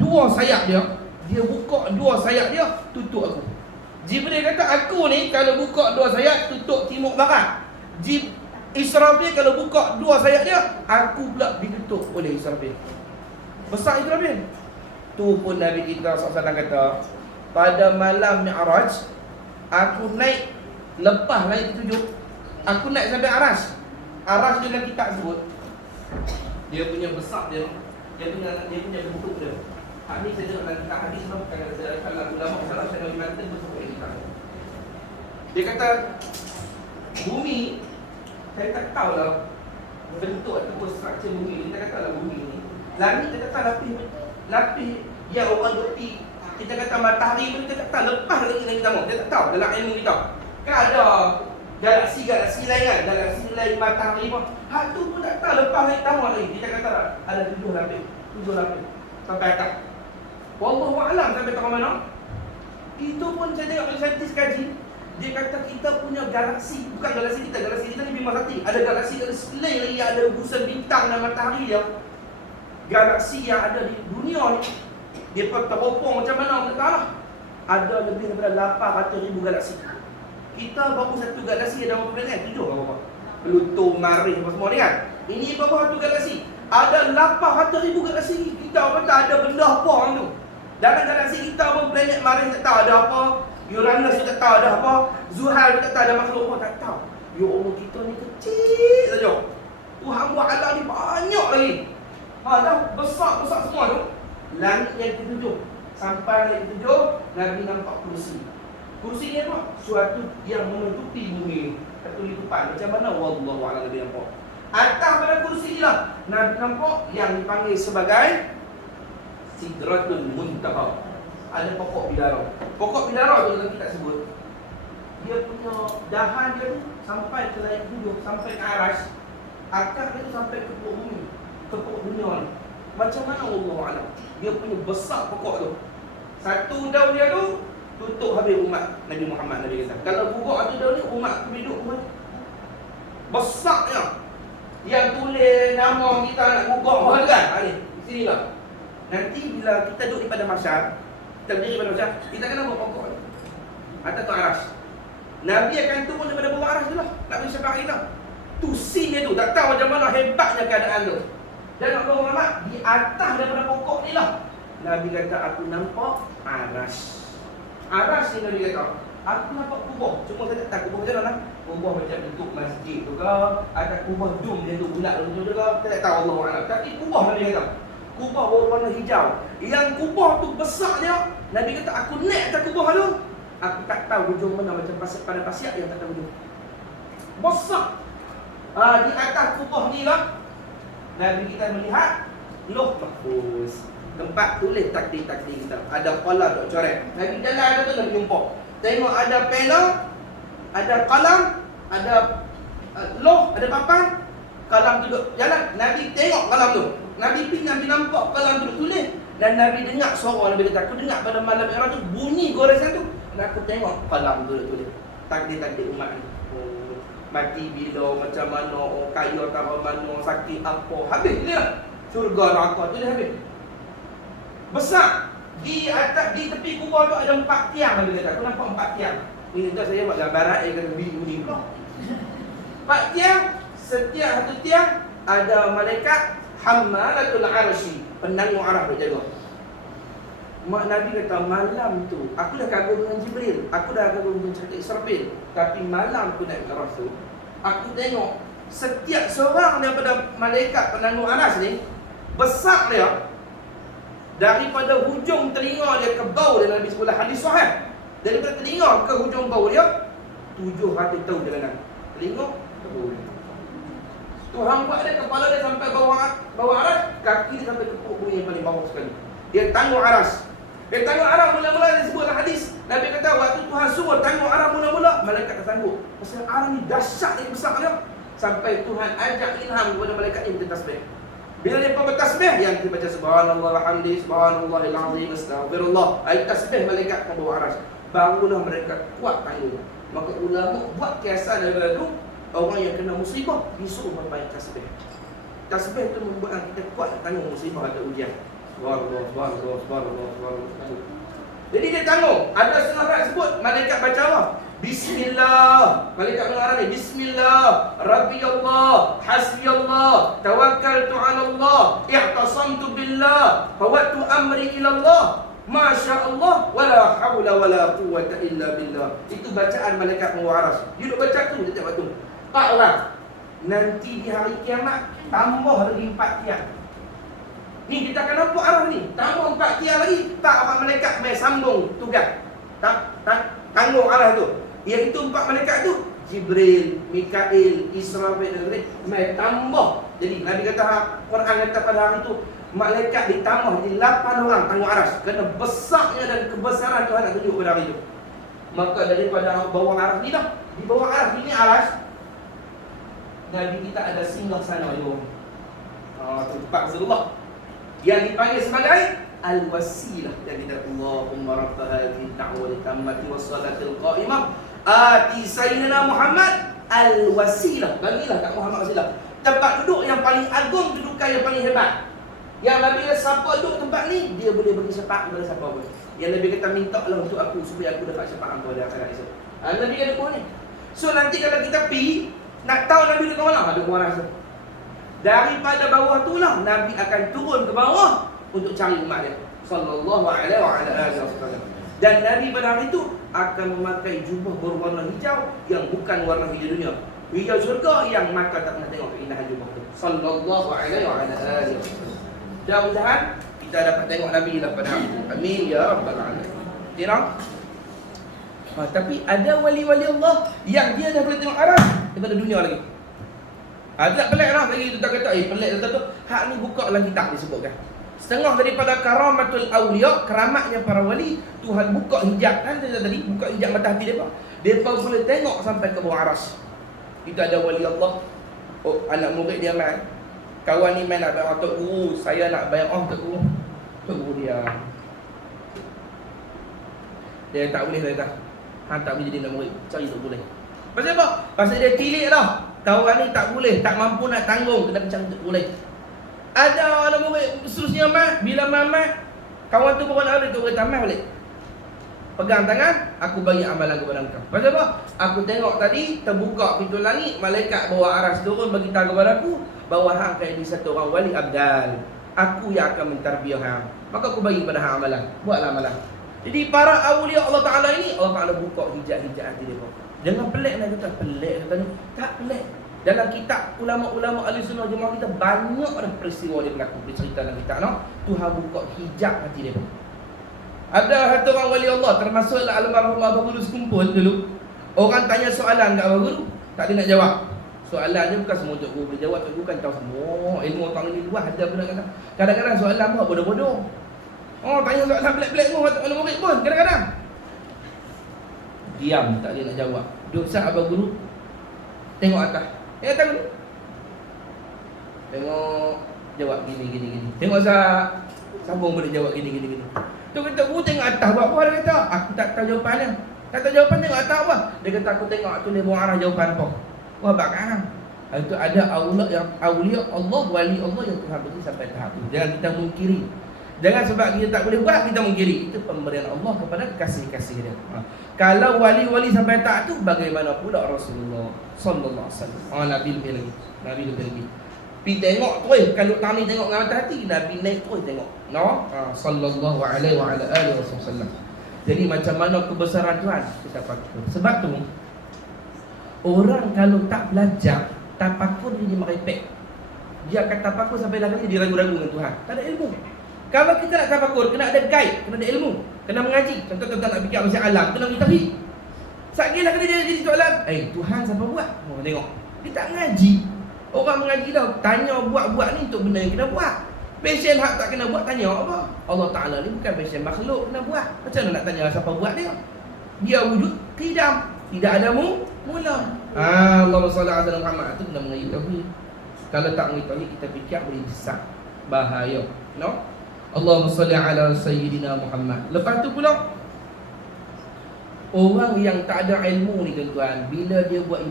2 sayap dia buka 2 sayap dia, tutup aku. Jibril kata aku ni kalau buka 2 sayap, tutup timur barat. Israfil kalau buka 2 sayap dia, aku pula ditutup oleh Israfil. Besar Israfil. Tu pun Nabi kita SAW kata, pada malam Mi'raj, aku naik, lepas naik 7, aku naik sampai Aras. Aras tu dalam kitab sebut, dia punya besar dia punya bentuk dia. Hak ni saya tengok dalam kitab hadis sebab kalau ulama salah saya bagi mantan betul kitab. Dia kata bumi, saya tak tahulah bentuk ataupun struktur bumi. Kita katalah bumi ni, langit kita kata lapis yang orang roti. Kita kata matahari pun kita tak tahu, lepas lagi kita tahu. Kita tak tahu dalam ilmu kita. Kan ada galaksi lain kan, galaksi lain matahari pun. Hak tu pun tak tahu, lepas lagi tahu lagi. Kita kata ada 7 lapis sampai atas. Wallahu a'lam sampai tahu mana. Itu pun saya tengok saintis kaji. Dia kata kita punya galaksi, bukan galaksi kita ni Bima Sakti. Ada galaksi lain lagi yang ada gugusan bintang dan matahari dia. Galaksi yang ada di dunia ni, dia teropong macam mana kita tahu lah. Ada lebih daripada 800,000 galaksi. Kita baru satu galaksi ada berapa planet? 7 berapa? Pluto, Marikh apa semua ni kan. Ini berapa satu galaksi? Ada 800,000 galaksi. Kita kata ada benda apa orang tu. Dalam galaksi kita pun planet Mars tak tahu ada apa, Uranus tak tahu ada apa, Zuhal tak tahu ada makhluk apa, tak tahu. Ya Allah, kita ni kecil saja. Tuhan buat alam ni banyak lagi. Dah besar-besar semua tu. Langit yang ketujuh, sampai langit ketujuh, Nabi nampak kursi. Kursi ni apa? Suatu yang menutupi bumi. Ketulipan. Macam mana? Wallahu a'lam, Nabi nampak. Atas pada kursi ni lah Nabi nampak yang dipanggil sebagai Sidratul Muntaha. Ada pokok bidara. Pokok bidara tu kalau kita sebut, dia punya dahan dia tu sampai ke langit ketujuh, sampai ke aras. Akar dia tu sampai ke perut bumi, ke perut dunia ni. Macam mana? Wallahu a'lam. Dia punya besar pokok tu. Satu daun dia tu tutup habis umat Nabi Muhammad. Nabi kata, kalau buka tu daun ni, umat aku hidup umat. Besarnya. Yang tulis nama kita nak buka apa tu kan? Ni, sini lah. Nanti bila kita duduk di pada masyar, kita berdiri pada masyar, kita kena buat pokok ni atas tu aras. Nabi akan turun daripada bawah aras tu lah, nak beri syafaat kita. Tu scene dia tu, tak tahu macam mana hebatnya keadaan tu. Dan Allah Muhammad di atas daripada pokok ni lah, Nabi kata, aku nampak aras. Aras ni Nabi kata, aku nampak kubur. Cuma saya tak tahu kubur macam mana. Kubur macam bentuk masjid tu ke, ada kubur dum dia tu bulat tu ke, saya tak tahu Allah Muhammad. Tapi kubur Nabi kata, kubur berwarna hijau. Yang kubur tu besarnya, Nabi kata, aku naik atas kubur tu, aku tak tahu hujung mana, macam pada pasiak yang tak tahu hujung. Besar. Di atas kubur ni lah Nabi kita melihat Lauh Mahfuz, tempat tulis takdir-takdir kita. Ada qalam duk coret. Nabi jalan ada tu Nabi jumpa. Tengok ada pena, ada qalam, ada lauh, ada papan. Qalam tu duk jalan. Nabi tengok qalam tu. Nabi pergi, Nabi nampak qalam tu duk tulis. Dan Nabi dengar suara. Nabi kata, aku dengar pada malam Mi'raj tu bunyi goresan tu. Dan aku tengok qalam tu duk tulis takdir-takdir umat ni. Mati bila, macam mana, kaya atau mana, sakit apa, habis dia. Surga neraka tu dia habis. Besar. Di atas, di tepi kubur tu ada 4 tiang. Nabi kata, aku nampak 4 tiang. Ini tu saya buat gambaran, kata bunyi pula. 4 tiang, setiap satu tiang ada malaikat Hammalatul Arsy, penanggung arah duk jaga. Mak Nabi kata, malam tu aku dah kagum dengan Jibril, aku dah kagum dengan cakap Israfil, tapi malam tu naik Mi'raj tu, aku tengok setiap seorang daripada malaikat penanggung aras ni, besar dia daripada hujung telinga dia ke bau dia. Nabi sebelah hadis sahih, daripada telinga ke hujung bau dia 700 tahun perjalanan. Telinga ke bau dia. Tuhan buat dia, kepala dia sampai bawah aras, kaki dia sampai ke perut bumi yang paling bawah sekali. Dia tanggung aras. Dia tanggung arah mula-mula, dia sebutlah hadis. Nabi kata, waktu Tuhan suruh tanggung arah mula-mula, malaikat tak sanggup. Pasal arah ni dahsyat ni, besar dia. Sampai Tuhan ajak ilham kepada malaikat ni bertasbih. Bila dia bertasbih, yang dia baca subhanallah walhamdi, subhanallahil azim, astaghfirullah. Ayat tasbih malaikat ke bawah aras. Barulah mereka kuat tanggung. Maka ulama buat kiasan daripada tu, orang yang kena musibah disuruh membaik tasbih. Tasbih tu membuat kita kuat tanggung musibah atau ujian. Subhanallah. Jadi dia tanggung. Ada setengah ayat sebut malaikat baca apa? Bismillah. Malaikat mengarang ni, Bismillah, Rabbi Allah, Hasbi Allah, Tawakkaltu ala Allah, I'tasamtu billah, Fawattu amri ila Allah, Masya Allah, Wala hawla wala quwwata illa billah. Itu bacaan malaikat muwaras. Dia duduk baca tu setiap waktu. 4 orang. Nanti di hari kiamat tambah lagi 4 tiang. Ni kita akan nampak arah ni. Tambah 4 tiang lagi. Tak orang malaikat main sambung tugas. Tanggung arah tu. Yang itu 4 malaikat tu, Jibril, Mikail, Israfil dan lain main tambah. Jadi Nabi kata, Quran kata pada hari tu, malaikat ditambah jadi 8 orang tanggung aras. Kerana besarnya dan kebesaran Tuhan nak tunjuk pada hari itu. Maka daripada bawah aras ni dah, di bawah aras ini aras, Nabi kita ada singgah sana di bawah. Tempat Rasulullah yang dipanggil sebagai Al-Wasilah. Dan kita, Allahumma rabb hadhihi ad-da'wati tammati was-salatil qa'imah ati sayyidina Muhammad Al-Wasilah. Bagilah kat Muhammad wasilah. Tempat duduk yang paling agung, kedudukan yang paling hebat. Yang Nabi kata, siapa duduk tempat ni, dia boleh bagi syafaat kepada siapa pun. Yang Nabi kata, mintalah untuk aku supaya aku dapat syafaat pada akhirat esok. Nabi kata ni. So nanti kalau kita pergi nak tahu Nabi duduk kat mana, ada orang rasa. Daripada bawah tu lah Nabi akan turun ke bawah untuk cari umat dia. Sallallahu alaihi wasallam. Dan Nabi pada hari itu akan memakai jubah berwarna hijau yang bukan warna hijau dunia. Hijau syurga yang mata tak pernah tengok keindahan jubah tu. Sallallahu alaihi wasallam. Mudah-mudahan kita dapat tengok Nabi lah pada hari itu. Amin ya rabbal alamin. Kira? Tapi ada wali-wali Allah yang dia dah boleh tengok arah daripada dunia lagi. Tak pelik lah bagi kita kata pelik tu. Hak ni buka dalam kitab disebutkan. Setengah daripada karamatul awliya, keramatnya para wali, Tuhan buka hijab kan tadi, buka hijab mata hati depa. Depa boleh tengok sampai ke bawah aras. Itu ada wali Allah. Oh, anak murid dia main. Kawan ni main nak bayar tok guru, saya nak bayar tok guru. Tok guru dia. Dia tak boleh kata. Han tak boleh jadi anak murid. Cari tak boleh. Pasal apa? Pasal dia tilik dah. Kawan ni tak boleh, tak mampu nak tanggung, kena bincang tak boleh. Ada anak murid seterusnya mat, bila mamat, kawan tu bukan ada tu kata mat balik. Pegang tangan, aku bagi amalan kepada engkau. Pasal apa? Aku tengok tadi terbuka pintu langit, malaikat bawa aras turun bagi tahu kepada aku bahawa hang akan jadi satu orang wali abdal. Aku yang akan mentarbiah hang. Maka aku bagi kepada hang amalan. Buatlah amalan. Jadi para awliya Allah Taala ini Allah Taala buka hijab-hijab hati dia. Jangan pelik nak kata pelik kata ni. Tak pelik. Dalam kitab ulama-ulama ahli sunnah jemaah kita banyak dah peristiwa dia berlaku, bercerita dalam kitab no. Tuhan buka hijab hati dia. Ada satu orang wali Allah termasuklah almarhum Abah Guru sekumpul dulu. Orang tanya soalan kat Abah Guru, tak dia nak jawab. Soalan dia bukan semua Tok Guru boleh jawab, Tok Guru kan tahu semua. Ilmu orang ini luas ada pun kadang. Kadang-kadang soalan buat bodoh-bodoh. Oh, tanya soalan pelik-pelik pun mana murid pun kadang-kadang. Diam, tak dia nak jawab. Duduk sat Abah Guru tengok atas. Tahu ni. Tengok jawab gini. Tengok sambung boleh jawab gini. Tu kata guru tengok atas buat apa dia kata? Aku tak tahu jawapan dia. Tak tahu jawapan tengok atas apa? Dia kata aku tengok tulis buang arah jawapan apa. Wah bakang. Itu ada awliya Allah, wali Allah yang Tuhan beri sampai tahap itu. Jangan kita mungkiri. Jangan sebab kita tak boleh buat kita mungkiri. Itu pemberian Allah kepada kasih-kasih dia. Kalau wali-wali sampai tahap itu, bagaimana pula Rasulullah sallallahu alaihi wasallam. Nabi lebih lagi. Pergi tengok terus. Kalau kami tengok dengan mata hati, Nabi naik terus tengok. No? Sallallahu alaihi wa ala alihi wasallam. Jadi macam mana kebesaran Tuhan kita fakir. Sebab tu orang kalau tak belajar tafakur dia merepek. Dia akan tafakur sampai lagi dia ragu-ragu dengan Tuhan. Tak ada ilmu. Kalau kita nak tafakur, kena ada guide, kena ada ilmu, kena mengaji. Contoh tuan nak fikir pasal alam, kena mengaji tauhid. Sakilah kena jadi soalan. Tuhan siapa buat? Tengok. Dia tak mengaji. Orang mengaji dah tanya buat-buat ni untuk benda yang kena buat. Pasien hak tak kena buat tanya apa? Allah Taala ni bukan pasien makhluk kena buat. Macam mana nak tanya siapa buat dia? Dia wujud qidam, tidak ada mula. Allahumma salli ala Muhammad. Itu kena mengaji tauhid. Kalau tak mengaji tauhid kita fikir boleh sesat. Bahaya. No? Allahumma salli ala sayyidina Muhammad. Lepas tu pula orang yang tak ada ilmu ni tuan-tuan, bila dia buat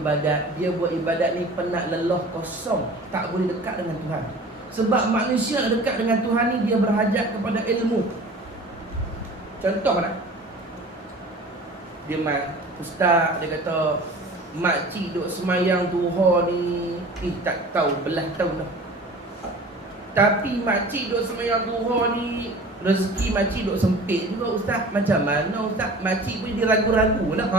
ibadat ni penat, lelah, kosong, tak boleh dekat dengan Tuhan. Sebab manusia nak dekat dengan Tuhan ni dia berhajat kepada ilmu. Contoh nak, dia ustaz dia kata makcik duk semayang duha ni tak tahu belah tahun dah. Tapi makcik duk semayang duha ni rezeki makcik duk sempit juga ustaz. Macam mana ustaz? Makcik pun dia ragu-ragu lah.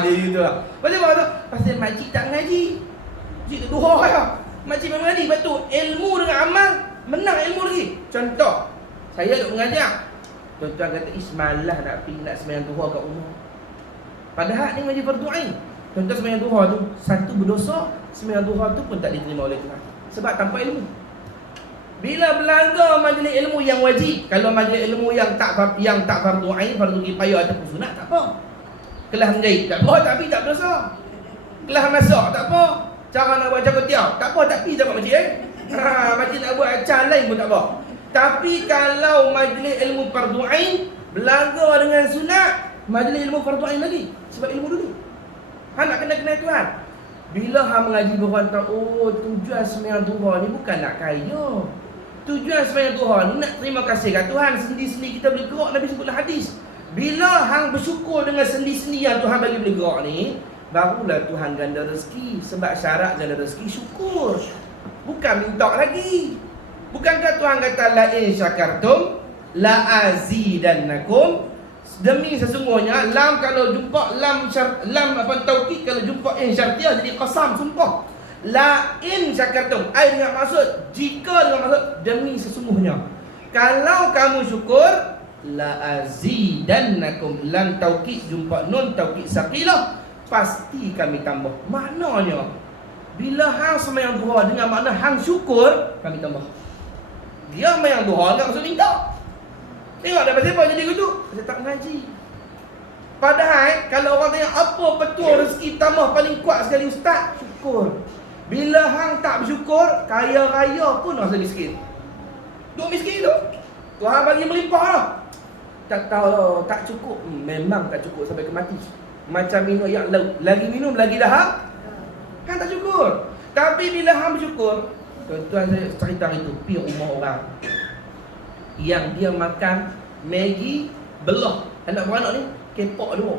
Dia gitu lah. Pasal apa tu? Pasal makcik tak mengaji. Makcik duk duha lah. Makcik memang mengaji. Lepas tu ilmu dengan amal menang ilmu lagi. Contoh, saya duk mengajar. Tuan-tuan kata malah nak pergi nak semayang duha kat rumah. Padahal ni mengaji fardu ain. Contoh semayang duha tu, satu berdosa, semayang duha tu pun tak diterima oleh Tuhan. Sebab tanpa ilmu. Bila belanggar majlis ilmu yang wajib, kalau majlis ilmu yang tak fardu ain, fardu kifayah ataupun sunat tak apa. Kelas menjahit tak apa, tapi tak berdosa. Kelas masak tak apa. Cara nak buat cakutiau tak apa, tapi tak apa majlis majlis nak buat acar lain pun tak apa. Tapi kalau majlis ilmu fardu ain belanggar dengan sunat, majlis ilmu fardu ain lagi. Sebab ilmu dulu. Hang nak kenal Tuhan. Bila hang mengaji berapa tahun, tujuan sembahyang duha ni bukan nak kaya. Tujuan sembahyang duha ni nak terima kasih kat Tuhan. Sendi-sendi kita boleh gerak, Nabi sebutlah hadis. Bila hang bersyukur dengan sendi-sendi yang Tuhan bagi boleh gerak ni, barulah Tuhan ganda rezeki. Sebab syarat ganda rezeki syukur. Bukan minta lagi. Bukankah Tuhan kata la in syakartum la azidannakum? Demi sesungguhnya lam kalau jumpa lam apa taukid, kalau jumpa in syartiyah jadi qasam, sumpah. La in syakartum ai dengan maksud jika, dengan maksud demi sesungguhnya. Kalau kamu syukur la azidannakum, lam taukid jumpa nun taukid saqilah, pasti kami tambah. Maknanya bila hang sembahyang duha dengan makna hang syukur, kami tambah. Dia sembahyang duha enggak maksud minta. Tengok dah pasal apa jadi gitu? Pasal tak ngaji. Padahal kalau orang tanya apa betul rezeki tambah paling kuat sekali ustaz, syukur. Bila hang tak bersyukur, kaya raya pun rasa miskin. Duk miskin tu. Tuhan bagi melimpah lah. Tak tahu, tak cukup. Memang tak cukup sampai ke mati. Macam minum yang laut. Lagi minum, lagi dahak. Hang tak syukur. Tapi bila hang bersyukur, tuan-tuan saya cerita itu, pergi rumah orang yang dia makan Maggi belah. Anak beranak ni kepok dulu.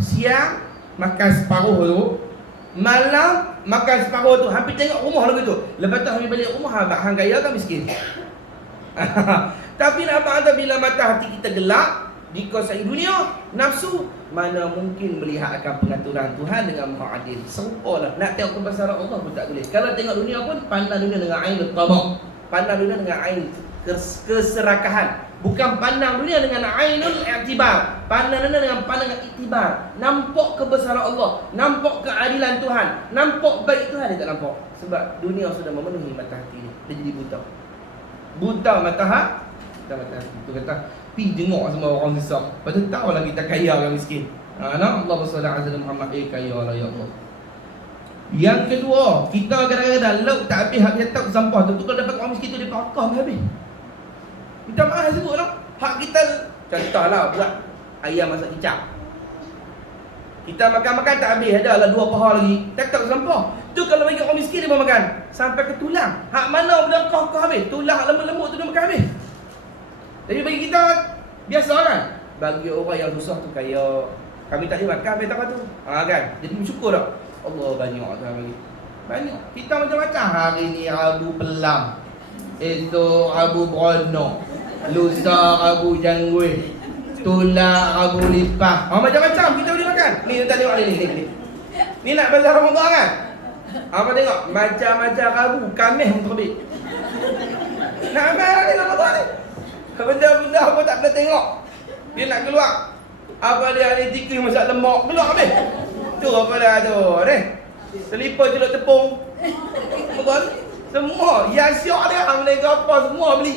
Siang makan separuh tu, malam makan separuh tu. Hampir tengok rumah lagu tu. Lepas tu hampir balik rumah, hang kaya kan miskin. Tapi nampak tak bila mata hati kita gelap dikuasai dunia, nafsu, mana mungkin melihat akan pengaturan Tuhan dengan Maha Adil. Serupalah nak tengok kebesaran Allah pun tak boleh. Kalau tengok dunia pun pandang dunia dengan ain tabaq. Pandang dunia dengan ain keserakahan. Bukan pandang dunia dengan ainul i'tibar. Pandang dunia dengan pandangan iktibar. Nampak kebesaran Allah, nampak keadilan Tuhan, nampak baik Tuhan, dia tak nampak. Sebab dunia sudah memenuhi mata hati dia. Dia jadi buta. Buta mata hati. Buta mata hati. Itu kata pi jenguk semua orang susah. Padahal tahu lah kita kaya ke miskin. Allah bersalawat ala Muhammad, kaya lah ya Allah. Yang kedua, kita kadang-kadang lauk tak habis hak kita tak sampah tu kalau dapat orang miskin tu dia pakar habis. Minta maaf sebut lah. Hak kita contohlah buat ayam masak kicap. Kita makan-makan tak habis, ada lah 2 paha lagi. Tak sampah. Tu kalau bagi orang miskin dia mau makan sampai ke tulang. Hak mana budak kau habis, tulang lembut-lembut tu dia makan habis. Tapi bagi kita biasa kan. Bagi orang yang susah tu kaya, kami tak boleh makan habis tak tu. Kan. Jadi bersyukur tak? Allah banyak Tuhan bagi. Banyak. Kita macam-macam. Hari ni Abu Pelam, esok Abu Brono, lusa Abu Jangwe, tulang Abu Lipah. Macam-macam kita boleh makan. Ni tuan tengok ni. Ni nak bazar Ramadan kan? Apa tengok? Macam-macam Abu Kameh pun terbit. Nak makan ni Ramadan ni. Benda-benda apa tak pernah tengok. Dia nak keluar. Apa dia ni tikus masak lemak, keluar habis. Tu apa dah tu ni. Selipar celup tepung. Betul? Semua yang siap dia hang beli apa semua beli.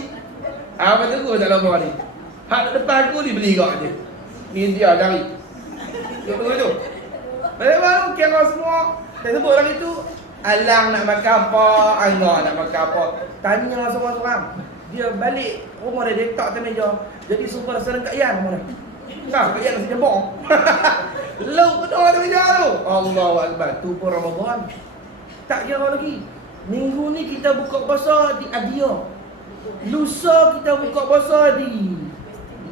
Apa tu tak lama ni. Hak depan aku ni beli kau je. Ni dia dari. Tu. Baru kira semua. Saya sebut lagi tu. Alang nak makan apa, Angah nak makan apa. Tanya seorang-seorang. Dia balik rumah dia letak atas meja. Jadi sumber serang Kak Yan rumah dia. Kak Yan nasi jambong. Lauk penuh atas meja tu. Allahu Akbar. Tu pun Ramadan. Tak kira lagi. Minggu ni kita buka puasa di Adia. Lusa kita buka puasa di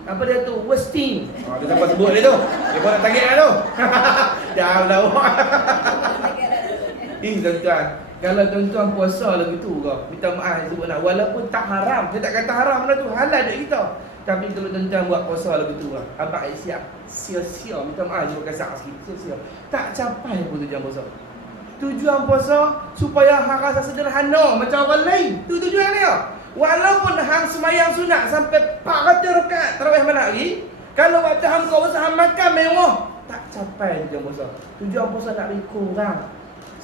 apa dia tu? Westin. Dia sampai sebut dia tu. Dia pun nak tagih lah tu. Dah lah. Tuan-tuan, kalau tuan-tuan puasa lagi tu ke, minta maaf saya sebut nak, walaupun tak haram, saya tak kata haram lah tu, halal duit kita. Tapi kalau tuan-tuan buat puasa lagi tu lah, abang siap, sia-sia, minta maaf je kasar sikit, sia-sia. Tak capai pun tujuan puasa. Tujuan puasa supaya hang rasa sederhana macam orang lain. Tu tujuan dia. Walaupun hang semayang sunat sampai 400 rakaat tarawih malam lagi, kalau waktu hang buka puasa hang makan mewah, tak capai tujuan puasa. Tujuan puasa nak beri kurang.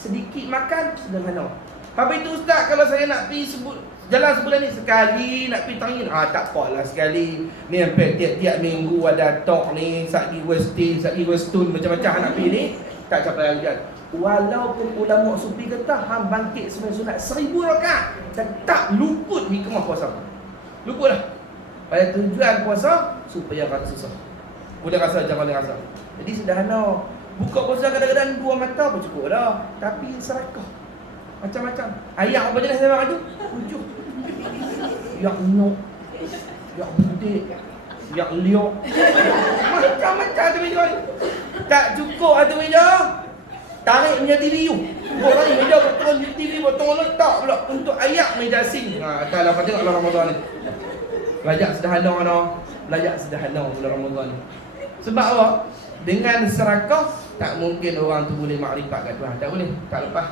Sedikit makan, sederhana. Habis tu ustaz, kalau saya nak pergi jalan sebulan ni sekali, nak pergi Tangin, tak apalah sekali. Ni sampai tiap-tiap minggu ada talk ni, Sa'di Westin, Sa'di Westun, macam-macam nak pergi ni, tak capai lagi kan. Walaupun ulama sufi kata hang bangkit sembahyang sunat 1000 rakaat, tetap luput hikmah puasa. Luput lah. Pada tujuan puasa supaya rasa susah. Boleh rasa jangan boleh rasa. Jadi sederhana. Buka puasa kadang-kadang 2 mata pun cukup dah. Tapi serakah. Macam-macam. Ayam apa jenis saya makan tu? 7. Yak nok. Yak budik. Yak liok. Macam-macam tu meja ni. Tak cukup tu meja. Tarik punya TV you. Orang ni meja betul di TV betul letak pula untuk ayat meja sing. Kalau kau tengoklah Ramadan ni. Belajar sederhana no. Belajar sederhana bulan Ramadan ni. Sebab apa? Dengan serakah tak mungkin orang tu boleh makrifat kat Tuhan. Tak boleh. Tak lepas.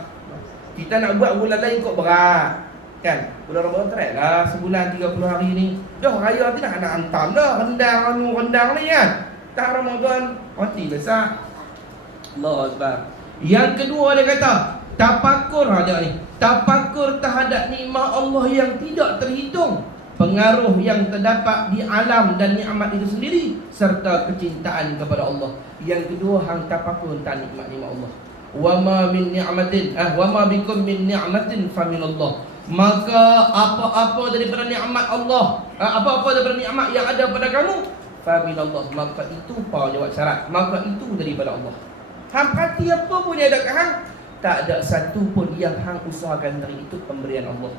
Kita nak buat bulan lain kok berat. Kan? Bulan Ramadan terat lah sebulan 30 hari ni. Dah raya ni dah nak hantam dah rendang ni kan. Tak Ramadan mati besar. Allah Akbar. Yang kedua dia kata, tafakur ada ni. Tafakur terhadap nikmat Allah yang tidak terhitung, pengaruh yang terdapat di alam dan nikmat itu sendiri, serta kecintaan kepada Allah. Yang kedua hang tafakur tentang nikmat-nikmat Allah. Wa ma min ni'matin wa ma bikum min ni'matin fa min Allah. Maka apa-apa daripada nikmat Allah, apa-apa daripada nikmat yang ada pada kamu, fa min Allah. Maka itu apa jawab syarat? Maka itu daripada Allah. Hang hati apa pun yang ada kat hang, tak ada satu pun yang hang usahakan dari itu pemberian Allah.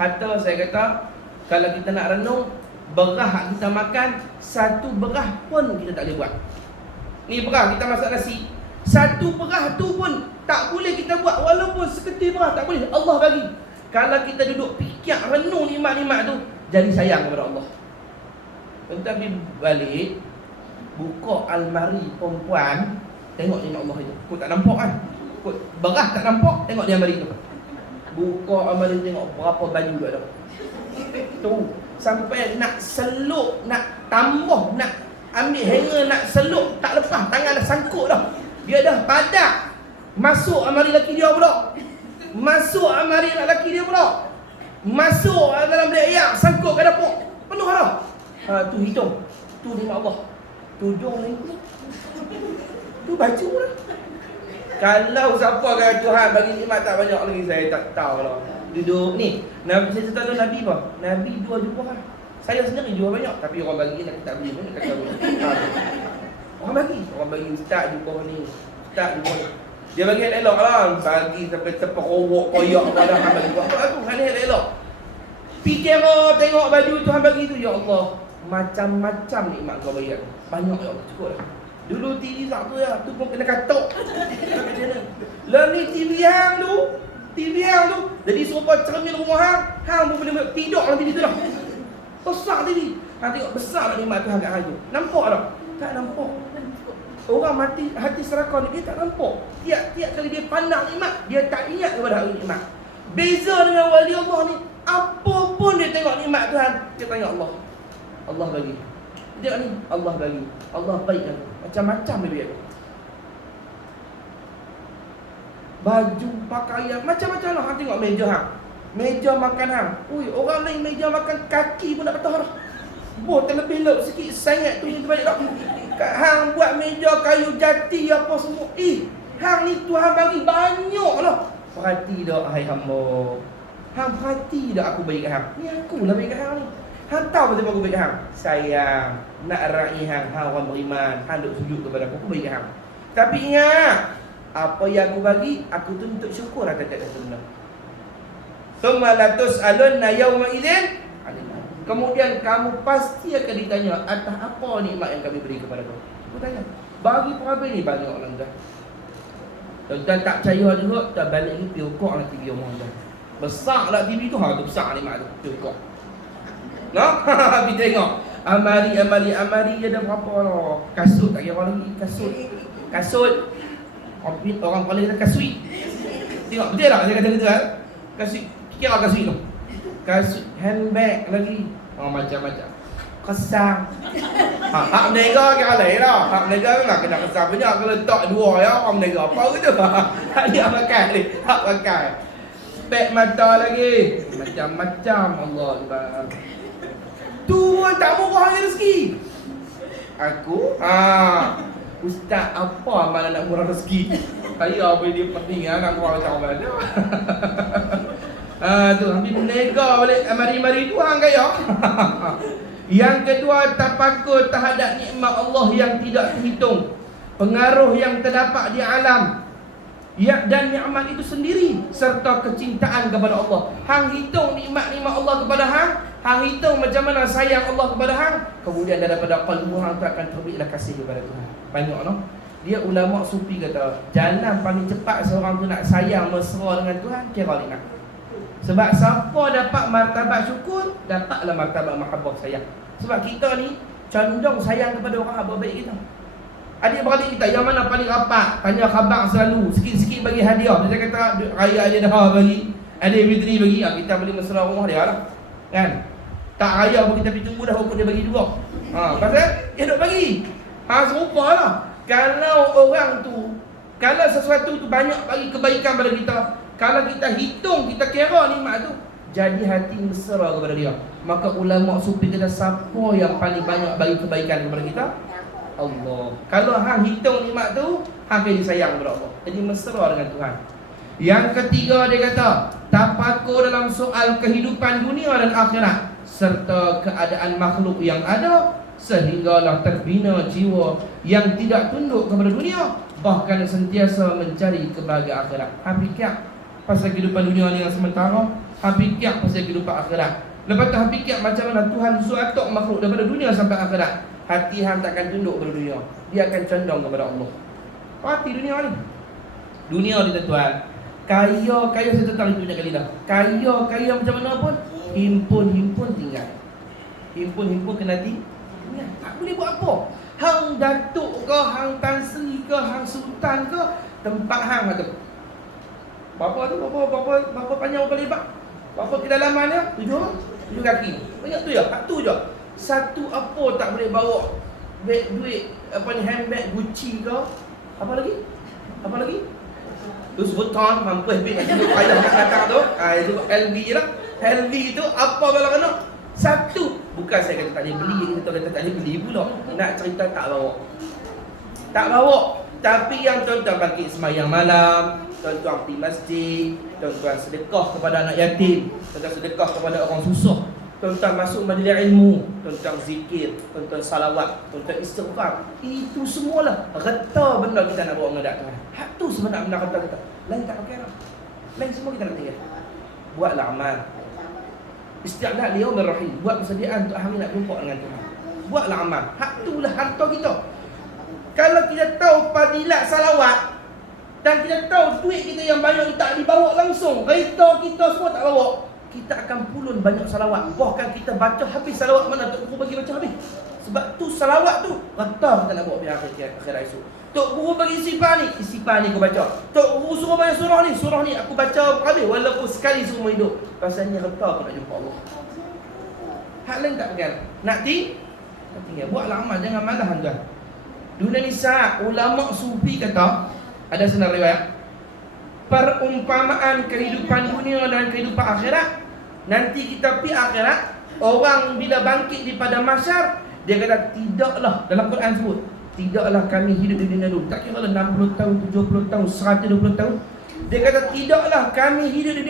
Hatta saya kata, kalau kita nak renung, berah kita makan, satu berah pun kita tak boleh buat. Ni berah kita masak nasi, satu berah tu pun tak boleh kita buat, walaupun seketir berah tak boleh. Allah bagi. Kalau kita duduk fikir renung nikmat-nikmat tu, jadi sayang kepada Allah. Tapi balik, buka almari perempuan, tengok nikmat Allah itu. Kau tak nampak kan? Kau berah tak nampak, tengok dia almari tu. Buka almari tengok berapa baju ada. Tu sampai nak seluk, nak tambah, nak ambil hanger, nak seluk, tak lepas, tangan dah sangkut dah. Dia dah padat. Masuk almari laki dia pula. Masuk almari laki dia pula. Masuk dalam bilik air, sangkut kat dapur. Penuh dah. Tu hitung. Tu nikmat Allah. Tudung ni. Tu baju lah. Kalau siapa kata Tuhan bagi nikmat tak banyak lagi, saya tak tahu lah. Duduk ni, Nabi saya tahu Nabi apa? Nabi dua jumpa lah. Saya sendiri jual banyak, tapi orang bagi nak tak beli pun kata orang bagi ustaz jumpa ni, ustaz jumpa ni. Dia bagi elok lah, bagi sampai terperowok koyak pada hang bagi apa tu, hang elok. Fikir tengok baju Tuhan bagi tu, ya Allah, macam-macam nikmat kau bagi aku. Banyak ya Allah, cukup dah. Dulu TV tak tu ya, tu pun kena katok. Lah ni TV hang tu. Jadi serupa cermin rumah hang pun boleh tidur dalam TV tu dah. Besar TV. Hang tengok besar tak nikmat Tuhan kat hang tu. Nampak tak? Tak nampak. Orang mati hati serakah ni dia tak nampak. Tiap-tiap kali dia pandang nikmat, dia tak ingat kepada hari nikmat. Beza dengan wali Allah ni, apa pun dia tengok nikmat Tuhan, dia tanya Allah. Allah bagi. Dia ni Allah bagi. Allah baik kan. Macam-macam dia biar. Baju, pakaian, macam-macam lah. Hang tengok meja hang. Meja makan hang. Ui, orang lain meja makan kaki pun nak patah dah. Boh, terlebih lep sikit sangat tu yang terbalik dah. Hang buat meja kayu jati apa semua. Hang ni Tuhan bagi banyak lah. Perhati dah hai hamba. Hang perhati dah aku bagi kat hang. Ni aku lah bagi kat hang ni. Hang tahu betul aku bagi kat hang. Sayang, nak raih hang, hang orang beriman, hang duk sujud kepada aku bagi kat hang. Tapi ingat, apa yang aku bagi, aku tuntut syukur atas kata benar. Tsumma latus'alunna yawma idzin. Kemudian kamu pasti akan ditanya atas apa nikmat yang kami beri kepada kau. Aku tanya, bagi perhabis ni bagi orang dah. Tuan tak percaya juga, tak balik ni pergi ukok lah TV orang dah. Besar lah TV tu, tu besar nikmat tu, pergi ukok. Nah, pergi tengok. Amari ada berapa lah. Kasut tak kira lagi, kasut. Orang paling kata kasut. Tengok, betul tak saya kata gitu kan? Kasut, kira kasut tu. Kasut, handbag lagi. Macam-macam. Kesang. Hak menega kira lain lah. Hak menega nak kena kesang banyak. Kalau letak dua ya, orang menega apa gitu. Dia pakai ni, hak pakai. Spek mata lagi. Macam-macam Allah Akbar. Tu pun tak murah ni rezeki. Aku, ustaz apa amalan nak murah rezeki? Saya apa dia penting nak murah macam mana? Tu habis menega balik mari-mari tu hang kaya. Yang kedua, tafakur terhadap nikmat Allah yang tidak terhitung, pengaruh yang terdapat di alam dan nikmat itu sendiri, serta kecintaan kepada Allah. Hang hitung nikmat-nikmat Allah kepada hang hitung macam mana sayang Allah kepada hang, kemudian daripada qalbu hang tu akan terbitlah kasih kepada Tuhan. Banyak no. Dia ulama sufi kata, jalan paling cepat seorang tu nak sayang mesra dengan Tuhan, kira nikmat. Sebab siapa dapat martabat syukur, dapatlah martabat mahabbah sayang. Sebab kita ni condong sayang kepada orang hamba baik kita. Adik-beradik kita yang mana paling rapat, tanya khabar selalu, sikit-sikit bagi hadiah. Dia kata raya dia dah bagi, ada fitri bagi, kita boleh mesra rumah dia lah. Kan? Tak raya pun kita pergi tunggu dah pokok dia bagi juga. Pasal dia duk bagi. Serupalah. Kalau orang tu, kalau sesuatu tu banyak bagi kebaikan pada kita, kalau kita hitung, kita kira nikmat tu, jadi hati mesra kepada dia. Maka ulama sufi kata, siapa yang paling banyak bagi kebaikan kepada kita? Allah. Kalau hang hitung nikmat tu, hang jadi sayang kepada Allah, jadi mesra dengan Tuhan. Yang ketiga dia kata, tafakur dalam soal kehidupan dunia dan akhirat serta keadaan makhluk yang ada, sehinggalah terbina jiwa yang tidak tunduk kepada dunia, bahkan sentiasa mencari kebahagiaan akhirat. Hang fikir pasal kehidupan dunia ni yang sementara, hang fikir pasal kehidupan akhirat. Lepas tu hang fikir macam mana Tuhan suatok makhluk daripada dunia sampai akhirat. Hati hang takkan tunduk kepada dunia, dia akan condong kepada Allah. Hati dunia ni, dunia ni tuan, kaya saya tentang itu banyak kali dah. Kaya macam mana pun, himpun tinggal. Himpun kena tinggal. Tak boleh buat apa. Hang datuk ke, hang tan sri ke, hang sultan ke, tempat hang tu. Berapa panjang, berapa lebar? Berapa kedalaman dia? 7 kaki. Banyak tu je, hak tu je. Satu apa tak boleh bawa beg duit, handbag Gucci ke, apa lagi? Terus Vuitton, mampus beg macam tu payah kat belakang tu. Itu LV je lah. LV tu apa kalau kena? Satu. Bukan saya kata tak boleh beli, kita kata tak boleh beli pula. Nak cerita tak bawa. Tapi yang tuan-tuan bangkit sembahyang malam, tuan-tuan pergi masjid, tuan-tuan sedekah kepada anak yatim, tuan-tuan sedekah kepada orang susah, tuan-tuan masuk majlis ilmu, tuan-tuan zikir, tuan-tuan salawat, tuan-tuan istighfar. Itu semualah reta benda kita nak bawa menghadap Tuhan. Hak tu sebenarnya benda reta kita. Lain tak pakai dah. Lain semua kita nak tinggal. Buatlah amal. Isti'dad liyaumir rahim. Buat persediaan untuk hari nak jumpa dengan Tuhan. Buatlah amal. Hak tu lah harta kita. Kalau kita tahu fadilat salawat dan kita tahu duit kita yang banyak tak dibawa langsung, kereta kita semua tak bawa, kita akan pulun banyak salawat. Bahkan kita baca habis salawat mana Tok Guru bagi baca habis. Sebab tu salawat tu rata kita nak bawa pergi akhirat esok. Tok Guru bagi istighfar ni aku baca. Tok Guru suruh baca surah ni aku baca habis walaupun sekali seumur hidup. Pasalnya rata aku nak jumpa Allah. Hak lain tak pegang. Nak tinggal. Buatlah amal, jangan malas tuan. Dunia ni ulama sufi kata, ada senar riwayat, perumpamaan kehidupan dunia dan kehidupan akhirat. Nanti kita pergi akhirat, orang bila bangkit di padang mahsyar, dia kata tidaklah, dalam Quran sebut, tidaklah kami hidup di dunia dulu. Tak kira lah 60 tahun, 70 tahun, 120 tahun. Dia kata tidaklah kami hidup di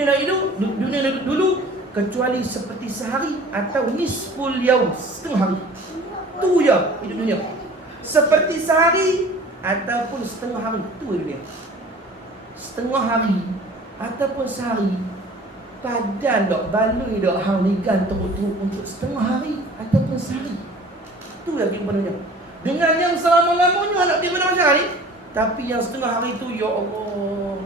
dunia dulu kecuali seperti sehari atau nisful yaum, setengah hari. Tu je hidup dunia. Seperti sehari ataupun setengah hari. Tu dunia. Setengah hari ataupun sehari. Padan dok, baloi dok hang ligan teruk-teruk untuk setengah hari ataupun sehari. Tu yang kehidupan. Dengan yang selama-lamanya nak pergi pada macam ni, tapi yang setengah hari tu, ya Allah.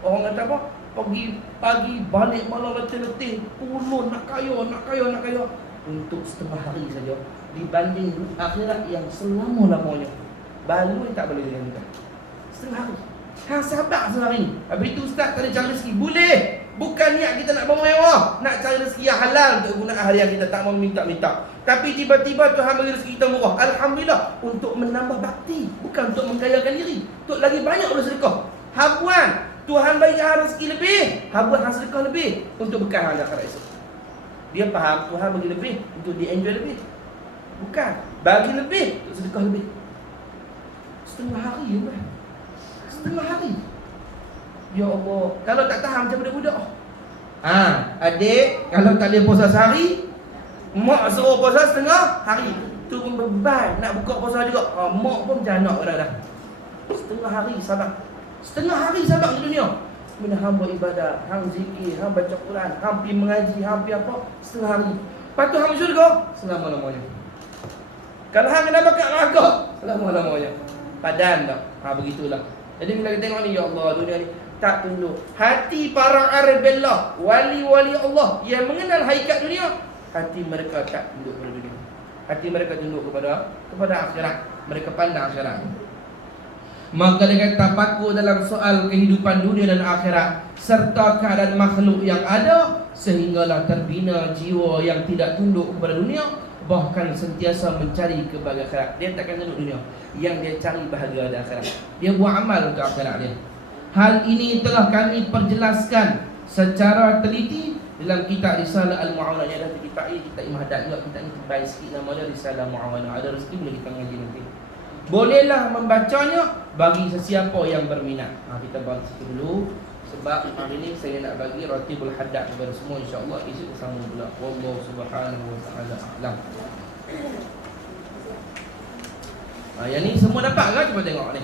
Orang kata apa? Pergi pagi, balik malam letih-letih, pulun nak kaya untuk setengah hari saja, dibanding akhirat yang selama-lamanya. Baloi tak boleh dengan kita. Setengah hari. Hang sabar setengah hari ni. Habis tu ustaz tak ada cari rezeki. Boleh. Bukan niat kita nak bermewah, nak cari rezeki yang halal untuk guna harian kita, tak mau minta-minta. Tapi tiba-tiba Tuhan bagi rezeki kita murah. Alhamdulillah, untuk menambah bakti, bukan untuk mengkayakan diri. Untuk lagi banyak boleh sedekah. Habuan, Tuhan bagi rezeki lebih, habuan hang sedekah lebih untuk bekal hang akhirat esok. Dia faham Tuhan bagi lebih untuk dia enjoy lebih. Bukan bagi lebih untuk sedekah lebih. Setengah hari je. Setengah hari. Ya Allah, kalau tak tahan macam budak-budak. Adik, kalau tak boleh puasa sehari, mak suruh puasa setengah hari. Tu pun beban nak buka puasa juga. Mak pun macam anak dah. Setengah hari sabar. Setengah hari sabar di dunia. Bila hang buat ibadah, hang zikir, hang baca Quran, hang pergi mengaji, hang pergi apa, setengah hari. Lepas tu hang syurga selama-lamanya. Kalau hang kena bakar neraka, selama-lamanya. padan tak? Begitulah. Jadi bila kita tengok ni, ya Allah, dunia ni tak tunduk. Hati para arabillah, wali-wali Allah yang mengenal hakikat dunia, hati mereka tak tunduk pada dunia. Hati mereka tunduk kepada akhirat. Mereka pandang akhirat. Maka dengan tafakur dalam soal kehidupan dunia dan akhirat serta keadaan makhluk yang ada, sehinggalah terbina jiwa yang tidak tunduk kepada dunia, bahkan sentiasa mencari kebahagiaan akhirat. Dia takkan tunduk dunia, yang dia cari bahagia di akhirat. Dia buat amal untuk akhirat dia. Hal ini telah kami perjelaskan secara teliti dalam kitab Risalah Al-Mu'awanah. Ini adalah kitab ini, kitab Imam Haddad juga. Kitab ini terbaik sikit, nama dia Risalah Al-Mu'awanah. Ada rezeki boleh kita mengaji nanti. Bolehlah membacanya bagi sesiapa yang berminat. Kita bahas itu dulu. Sebab hari ini saya nak bagi Ratibul Haddad kepada semua, insya-Allah esok sama pula. Wallahu subhanahu wa ta'ala a'lam. Yang ni semua dapat ke? Cuba tengok ni.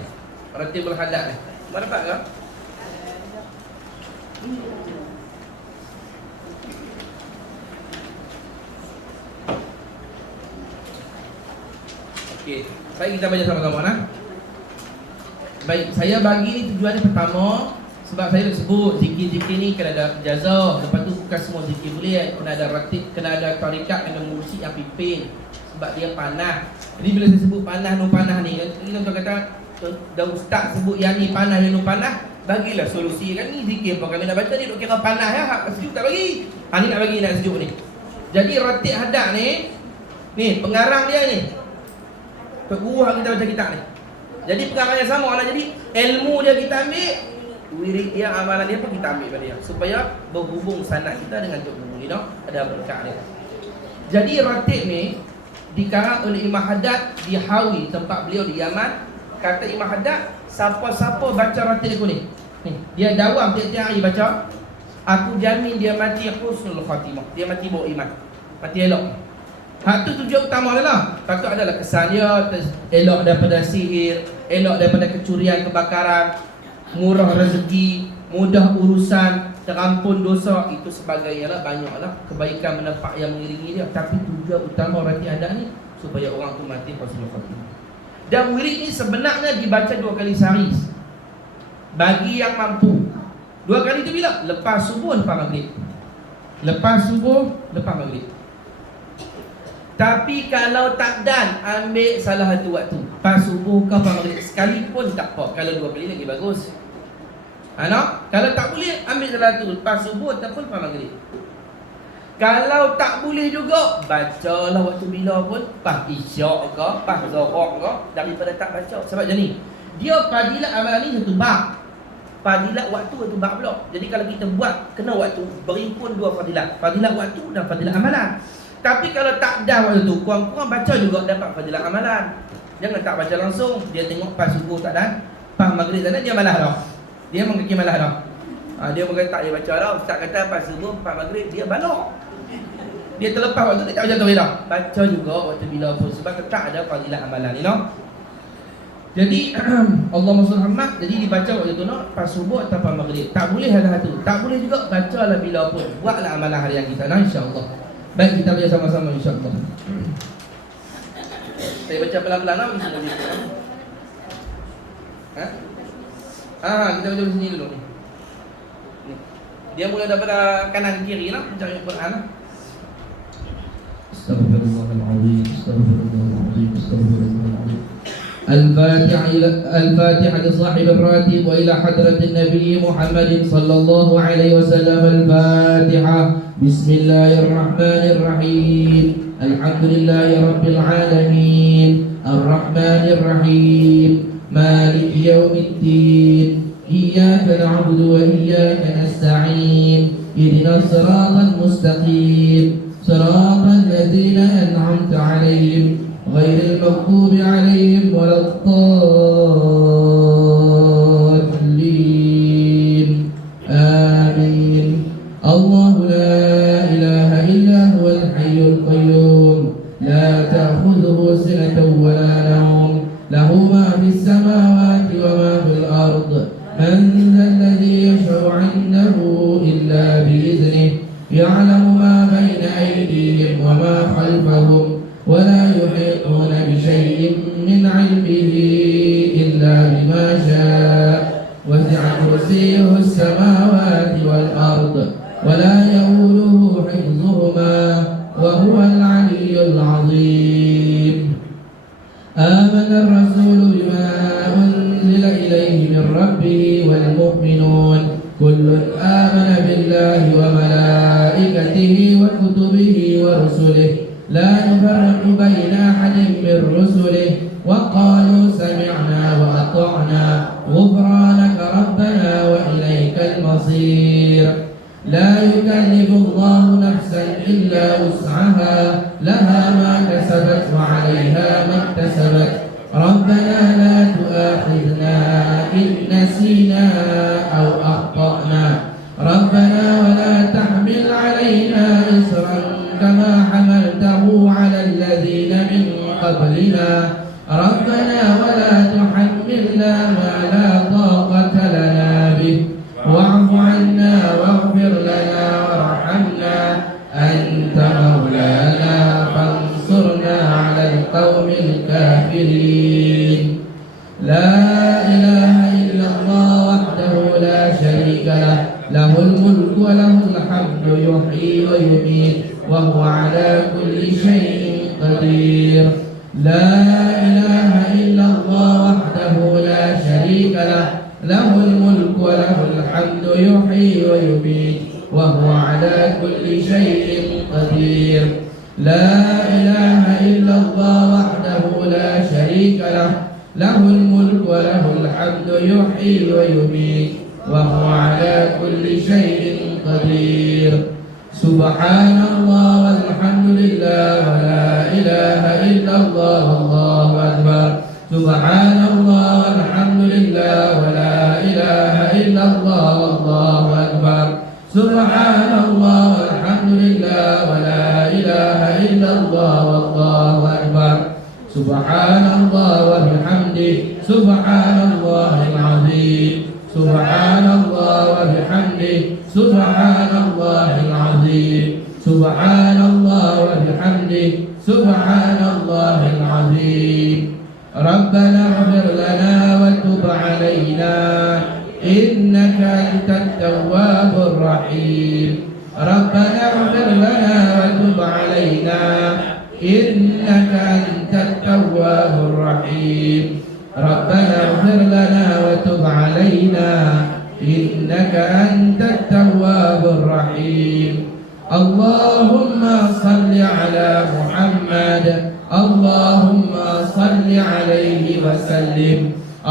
Ratibul Haddad ni. Semua dapat ke? Okey. Baik, kita baca sama-sama nah. Baik, saya bagi ni tujuannya pertama sebab saya dah sebut zikir-zikir ni kena ada ijazah. Lepas tu bukan semua zikir boleh, kena ada ratib, kena ada tarikat, kena mursyid yang pimpin. Sebab dia panah. Jadi bila saya sebut panah nun panah ni, kita kata dah ustaz sebut yang ni panah yang nun panah, bagilah solusi kan ni zikir apa. Kalau nak baca ni duk kira panah ya, hak sejuk tak bagi. Ni nak bagi nak sejuk ni. Jadi ratib Haddad ni pengarang dia ni. Tok guru hak kita baca kitab ni. Jadi pengarangnya sama lah. Jadi ilmu dia kita ambil, wirid dia, amalan dia pun kita ambil pada dia, supaya berhubung sanad kita dengan tok guru ni, ada berkat dia. Jadi ratib ni dikarang oleh Imam Haddad di Hawi, tempat beliau di Yaman. Kata Imam Haddad, siapa-siapa baca ratib aku ni, dia dawam tiap-tiap hari baca, aku jamin dia mati husnul khatimah. Dia mati bawa iman, mati elok. Hak tu tujuan utama adalah takut adalah kesan dia elok daripada sihir, elok daripada kecurian, kebakaran, murah rezeki, mudah urusan, terampun dosa. Itu sebagainya lah, banyaklah kebaikan menampak yang mengiringi dia. Tapi tujuan utama ratib Haddad ni supaya orang tu mati husnul khatimah. Dan wirid ni sebenarnya dibaca 2 kali sehari bagi yang mampu. 2 kali tu bila? Lepas subuh, lepas maghrib. Lepas subuh, lepas maghrib. Tapi kalau tak dan, ambil salah satu waktu, pas subuh ke pas maghrib sekalipun tak apa. Kalau 2 kali lagi bagus. Kalau tak boleh, ambil salah satu, pas subuh ataupun pas maghrib. Kalau tak boleh juga, bacalah waktu bila pun, pas isyak ke, pas zuhur ke, daripada tak baca. Sebab macam ni, dia fadilat amalan ni satu bab, fadilat waktu satu bab pula. Jadi kalau kita buat kena waktu, berimpun 2 fadilat, fadilat waktu dan fadilat amalan. Tapi kalau tak dah waktu tu, kurang-kurang baca juga dapat fadilat amalan. Jangan tak baca langsung, dia tengok pas subuh tak dah, pas maghrib tak dah, dia malah dah. Dia mengkaki malah dah. Dia mengkata tak dia baca dah, ustaz kata pas subuh, pas maghrib, dia balok. Dia terlepas waktu tak baca tu dah. Baca juga waktu bila pun, sebab tak ada fadilat amalan ni, Jadi Allahumma shalli Muhammad, jadi dibaca waktu tu pas subuh atau pas maghrib. Tak boleh ada satu. Tak boleh juga, bacalah bila pun. Buatlah amalan harian kita insya-Allah. Baik, kita baca sama-sama insya-Allah. Saya baca pelan-pelan bagi semua dia. Kita baca sini dulu ni. Dia mulai daripada kanan kiri baca Al-Quran. Astaghfirullahalazim, astaghfirullahalazim, astaghfirullahalazim. الفاتحة لصاحب الراتب وإلى حضرة النبي محمد صلى الله عليه وسلم. الفاتحة. بسم الله الرحمن الرحيم. الحمد لله رب العالمين الرحمن الرحيم مالك يوم الدين إياك نعبد وإياك نستعين اهدنا الصراط المستقيم صراط الذين أنعمت عليهم غير المغضوب عليهم ولا الضالين آمين. الله لا إله إلا هو الحي القيوم لا تأخذه سنة ولا نوم له ما في السماوات وما في الأرض من ذا الذي يشفع عنده إلا بإذنه يعلم ما بين أيديهم وما خلفهم ولا يحيطون بشيء من علمه إلا وهو العلي العظيم. آمن الرسول بما أنزل إليه من ربه والمؤمنون كل آمن بالله وملائكته وكتبه ورسله لا نفرق بين أحد من رسله وقالوا سمعنا وأطعنا غفرانك ربنا وإليك المصير. لا يكلف الله نفسا إلا وسعها لها ما كسبت وعليها ما اكتسبت ربنا لا تؤاخذنا إن نسينا أو أخطأنا ربنا ولا تحمل علينا إصرا كما حملته على الذين من قبلنا ربنا ولا تحملنا ما لا طاقة لنا به واعف عنا واغفر لنا وارحمنا أنت مولانا فانصرنا على القوم الكافرين. لا إله إلا الله وحده لا شريك له له الملك وله الحمد يحيي ويميت وهو على كل شيء قدير. لا إله إلا الله وحده لا شريك له له الملك وله الحمد يحيي ويميت وهو على كل شيء قدير. لا إله إلا الله وحده لا شريك له له الملك وله الحمد يحيي ويميت وهو على كل شيء قدير. سبحان الله والحمد لله ولا إله إلا الله والله أكبر. سبحان الله والحمد لله ولا إله إلا الله والله أكبر. سبحان الله والحمد لله ولا إله إلا الله والله أكبر. سبحان الله وبحمده سبحان الله العظيم. سبحان الله وبحمده سبحان الله العظيم. سبحان الله وبحمده سبحان الله العظيم. ربنا اغفر لنا وتب علينا إنك أنت التواب الرحيم. ربنا اغفر لنا وتب علينا إنك أنت التواب الرحيم. ربنا اغفر لنا وتب علينا إنك أنت التواب الرحيم. اللهم صل على محمد اللهم صل عليه وسلم.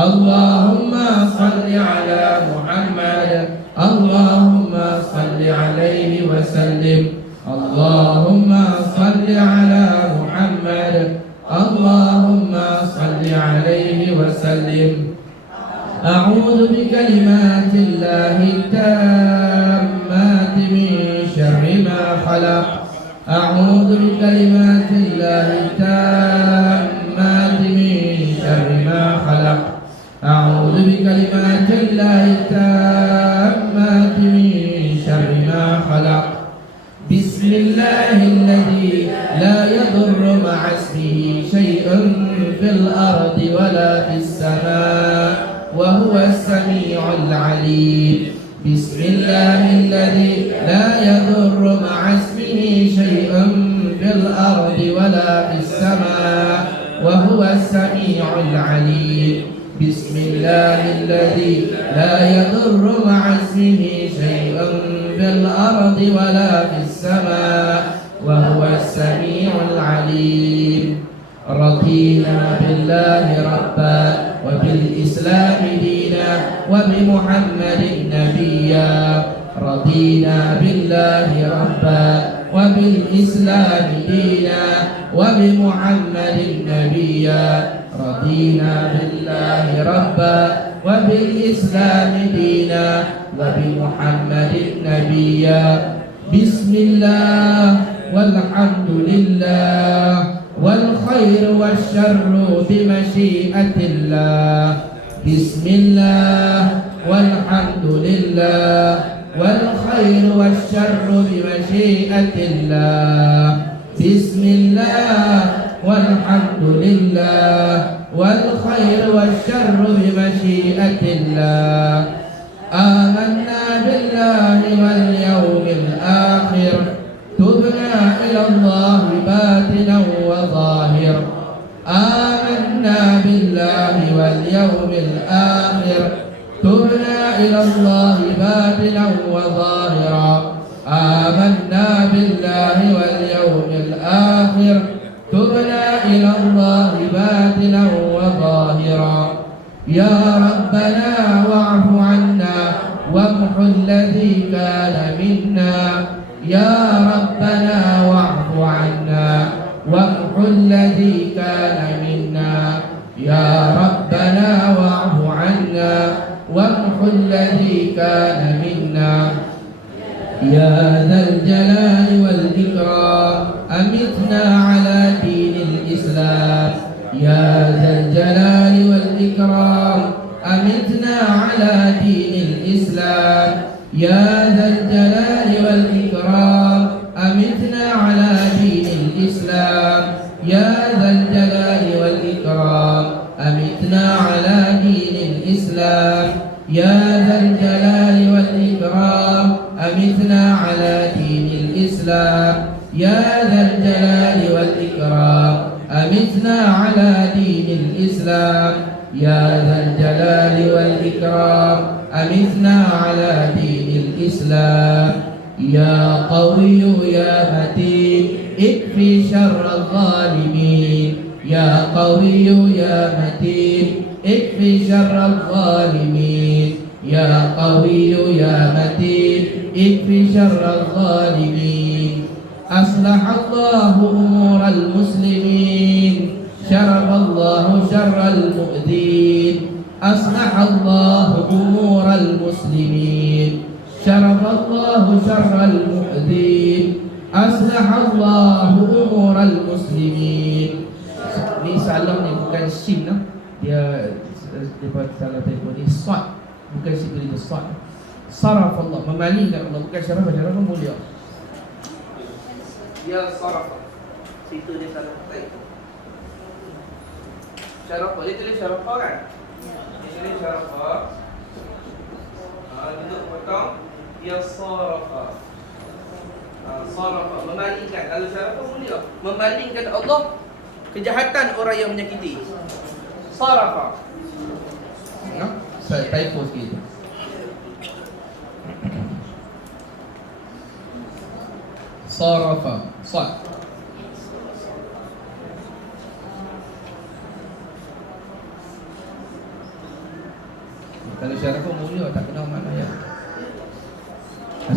اللهم صل على محمد اللهم صل عليه وسلم. اللهم صل على محمد اللهم صل عليه وسلم. أعوذ بكلمات الله التامات من شر ما خلق. أعوذ بكلمات الله التامات من شر ما خلق. أعوذ بكلمات الله التامات من شر ما خلق. بسم الله الذي لا يضر مع اسمه شيء في الأرض ولا في السماء وهو السميع العليم. بسم الله الذي لا يضر مع اسمه شيء في الأرض ولا في السماء وهو السميع العليم. بسم الله الذي لا يضر مع اسمه شيء في الأرض ولا في السماء وهو السميع العليم. رضينا بالله ربا وبالإسلام دينا وبمحمد نبيا. رضينا بالله ربا وبالإسلام دينا وبمحمد نبيا. رضينا بالله ربا وبالإسلام دينا وبمحمد نبيا. بسم الله والحمد لله والخير والشر بمشيئة الله. بسم الله والحمد لله والخير والشر بمشيئة الله. بسم الله والحمد لله والخير والشر بمشيئة الله. آمنا بالله واليوم الآخر تبنا إلى الله الآخر تبنا إلى الله باطنا وظاهرا آمنا بالله واليوم الآخر تبنا إلى الله باطنا وظاهرا يا ربنا واعف عنا وامح الذي كان منا يا ربنا واعف عنا وامح الذي كان منا يا ربنا واعف عنا وامح الذي كان منا يا ذا الجلال والإكرام أمتنا على دين الإسلام يا ذا الجلال والإكرام أمتنا على دين الإسلام يا ذا الجلال والإكرام أمتنا على دين الإسلام يا ذا الجلال والإكرام أمتنا على دين الإسلام يا ذا الجلال والإكرام أمتنا على دين الإسلام يا ذا الجلال والإكرام أمتنا على دين الإسلام يا ذا الجلال والإكرام أمتنا على دين الإسلام يا قوي يا متين اكفي شر الظالمين يا قوي يا متين اكفي شر الظالمين يا قوي يا متين اكفي شر الظالمين أصلح الله أمور المسلمين شرف الله شر المؤذين أصلح الله أمور المسلمين شرف الله شر المؤذين أصلح الله أمور المسلمين. Ni salam ni bukan sin lah. Dia salah typo ni sad, bukan seperti itu sad. Saraf Allah, memalingkan Allah, bukan syaraf, syaraf mulia. Ya saraf. Situ dia salah typo. Syaraf, dia tulis syaraf kan? Dia tulis syaraf. Duduk potong. Ya saraf. Saraf, memalingkan. Kalau syaraf mulia, memalingkan Allah kejahatan orang yang menyakiti. Sarafa. Ya, saya typo sikit. Sarafa, sad. Kalau syaraf mulia tak kenal mana ya.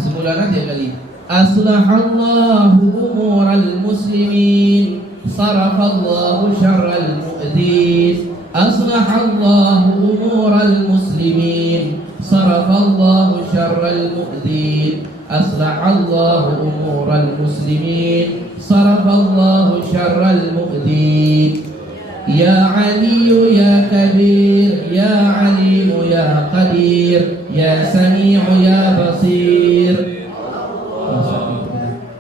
Semula nanti kali. Aslahallahu umural muslimin صرف الله شر المؤذين أصلح الله أمور المسلمين صرف الله شر المؤذين أصلح الله أمور المسلمين صرف الله شر المؤذين يا علي يا كبير يا عليم يا قدير يا سميع يا بصير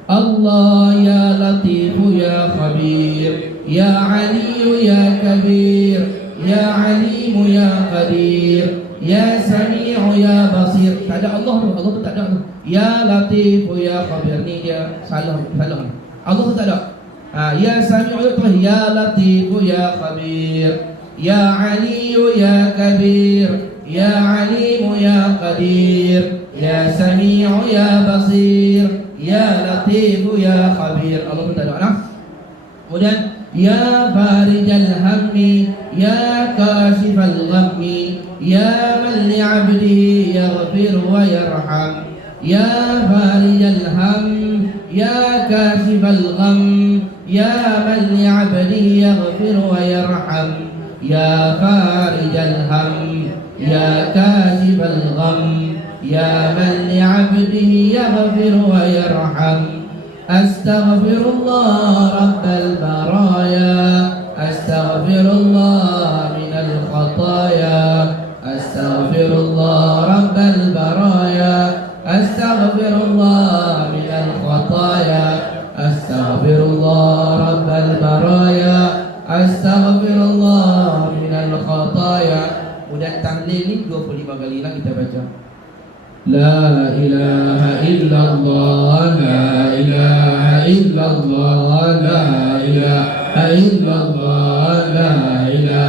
الله يا لطيف يا خبير يا علي يا كبير يا عليم يا قدير يا سميع يا بصير. Tak ada Allah tu, Allah tu tak ada tu. Ya latif ya khabir ni dia salah. Allah tu tak ada. Ya sami'u tu ya latif ya khabir ya ali ya kabir ya alim ya qadir ya sami'u ya basir ya latif ya khabir. Allah pun tak ada lah. Kemudian ya farijal hammi ya kashifal ghammi ya man li'abdihi yaghfir wa yarham ya farijal ham ya kashifal gham ya man li'abdihi yaghfir wa yarham ya farijal ham ya kashifal gham يا من لعبده يغفر ويرحم أستغفر الله رب البرايا أستغفر الله من الخطايا أستغفر الله رب البرايا أستغفر الله من الخطايا أستغفر الله رب البرايا أستغفر الله من الخطايا. Kemudian tahlil ni 25 kali lah kita baca. لا إله إلا الله لا إله إلا الله لا إله إلا الله لا إله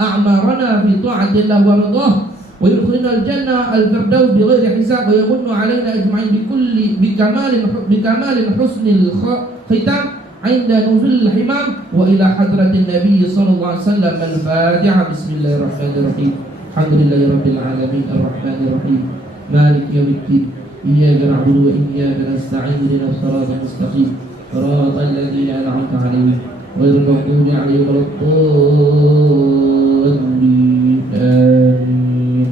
أعمارنا في طاعة الله ورضاه ويدخلنا الجنة الفردوس بغير حساب ويمن علينا أجمعين بكمال حسن الختام عند نزول الحمام وإلى حضرة النبي صلى الله عليه وسلم. الفاتحة. بسم الله الرحمن الرحيم. الحمد لله رب العالمين الرحمن الرحيم مالك يوم الدين إياك نعبد وإياك نستعين اهدنا الصراط المستقيم صراط الذين أنعمت عليهم غير المغضوب عليهم ولا الضالين. آمين.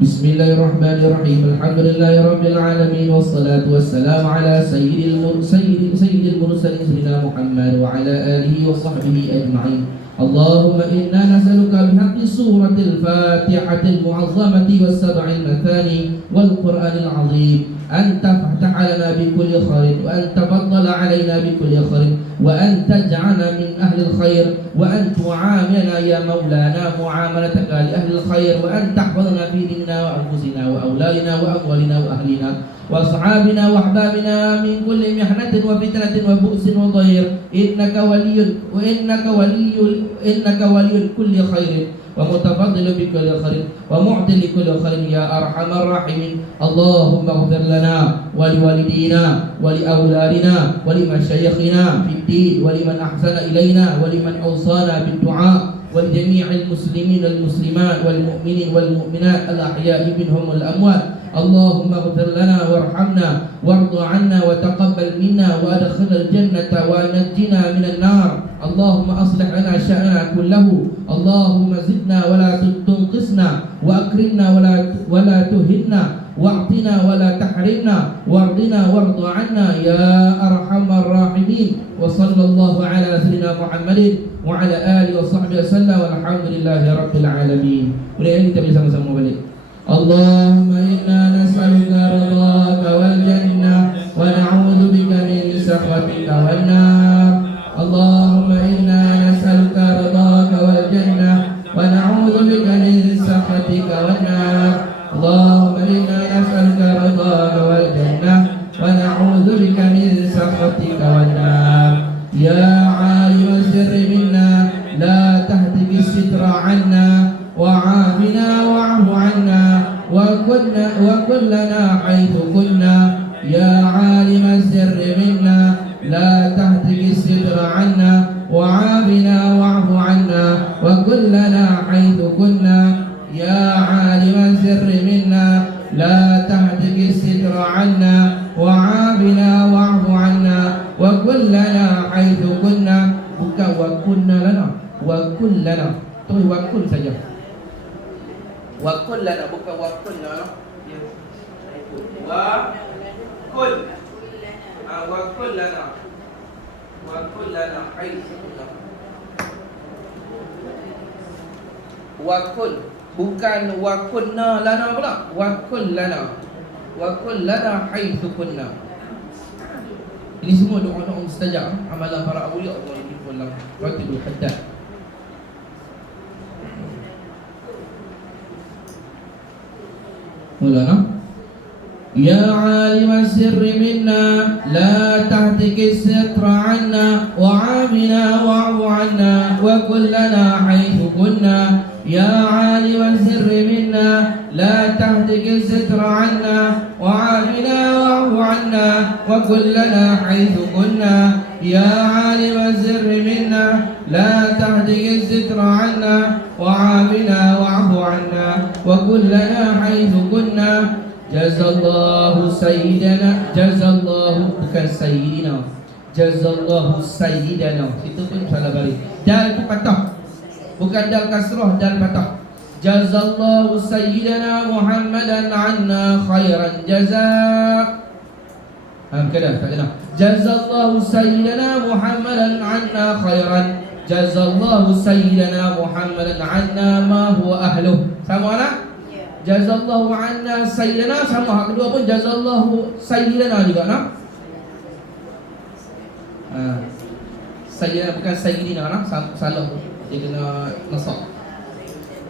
بسم الله الرحمن الرحيم. الحمد لله رب العالمين والصلاة والسلام على سيد المرسلين سيدنا محمد وعلى آله وصحبه أجمعين. اللهم إنا نسألك بحق سورة الفاتحة المعظمة والسبع المثاني والقرآن العظيم أن تفتح لنا بكل خير وأن تفضل علينا بكل خير وأن تجعلنا من أهل الخير وأن تعاملنا يا مولانا معاملتك لأهل الخير وأن تحفظنا في ديننا وأنفسنا وأولادنا وأموالنا وأهلنا وأصحابنا وأحبابنا من كل محنة وفتنة وبؤس وضير إنك ولي كل خير ومتفضل بكل خير ومعطي لكل خير يا أرحم الراحمين. اللهم اغفر لنا ولوالدينا ولأولادنا ولمشايخنا في الدين ولمن أحسن إلينا ولمن أوصانا بالدعاء ولجميع المسلمين والمسلمات والمؤمنين والمؤمنات الأحياء منهم والأموات. اللهم اغفر لنا وارحمنا وارض عنا وتقبل منا وادخلنا الجنة ونجنا من النار. اللهم أصلح لنا شأننا كله. اللهم زدنا ولا تنقصنا وأكرمنا ولا تهنا واعطنا ولا تحرمنا وارضنا وارض عنا يا أرحم الراحمين. وصلى الله على سيدنا محمد وعلى آله وصحبه وسلم والحمد لله رب العالمين. Kemudian kita bersama-sama balik. Allahumma inna nas'aluka ridhaka wal jannah wa na'udzu bika min sakhatika wan nar. Allahumma inna nas'aluka ridhaka wal jannah wa na'udzu bika min sakhatika wan nar. Allahumma inna nas'aluka ridhaka wal jannah wa na'udzu bika min sakhatika wan nar. Ya 'alim sirri minna la tahtiki sitra 'anna وعافنا واعف عنا وكلنا حيث كنا يا عالم السر منا لا تهتك الستر عنا وعافنا واعف عنا وكلنا حيث كنا يا عالم السر منا لا تهتك الستر عنا وعافنا واعف عنا وكلنا حيث كنا. Bukan wakunna lana, wakun lana. Tuh wakun saja. Wakul lana bukan wakul lana. Wakul. Wakul lana. Wakul lana haitsu. Wakul bukan wakunna lana pula. Wakul lana. Wakul lana haitsu kunna. Ini semua doa-doa mustajab, amalan para awliya Allah yang dalam Ratibul Haddad. Mulana Ya 'alimas sirri minna la tahtiki sitra 'anna wa 'afina wa'fu 'anna wa kullana haythu kunna. Ya 'alimas sirri minna la tahtiki sitra 'anna wa 'afina wa'fu 'anna wa kullana haythu kunna. Ya 'alimas sirri minna la tahtiki sitra 'anna wa 'afina wa'fu 'anna wa kullana haythu kunna. Jazallahu sayyidana, jazallahu bukan sayyidina, jazallahu sayyidana. Itu pun salah balik. Dal itu patah, bukan dal kasrah, dal patah. Jazallahu sayyidana Muhammadan anna khairan jazaa. Kena, tak kena. Jazallahu sayyidana Muhammadan anna khairan. Jazallahu sayyidana Muhammadan anna ma huwa ahluh. Sama tak? Jazallahu anna sayyidina sama. Hak kedua pun jazallahu sayyidina juga nak. Sayyidina bukan sayyidina nak. Salah. Dia kena nasab.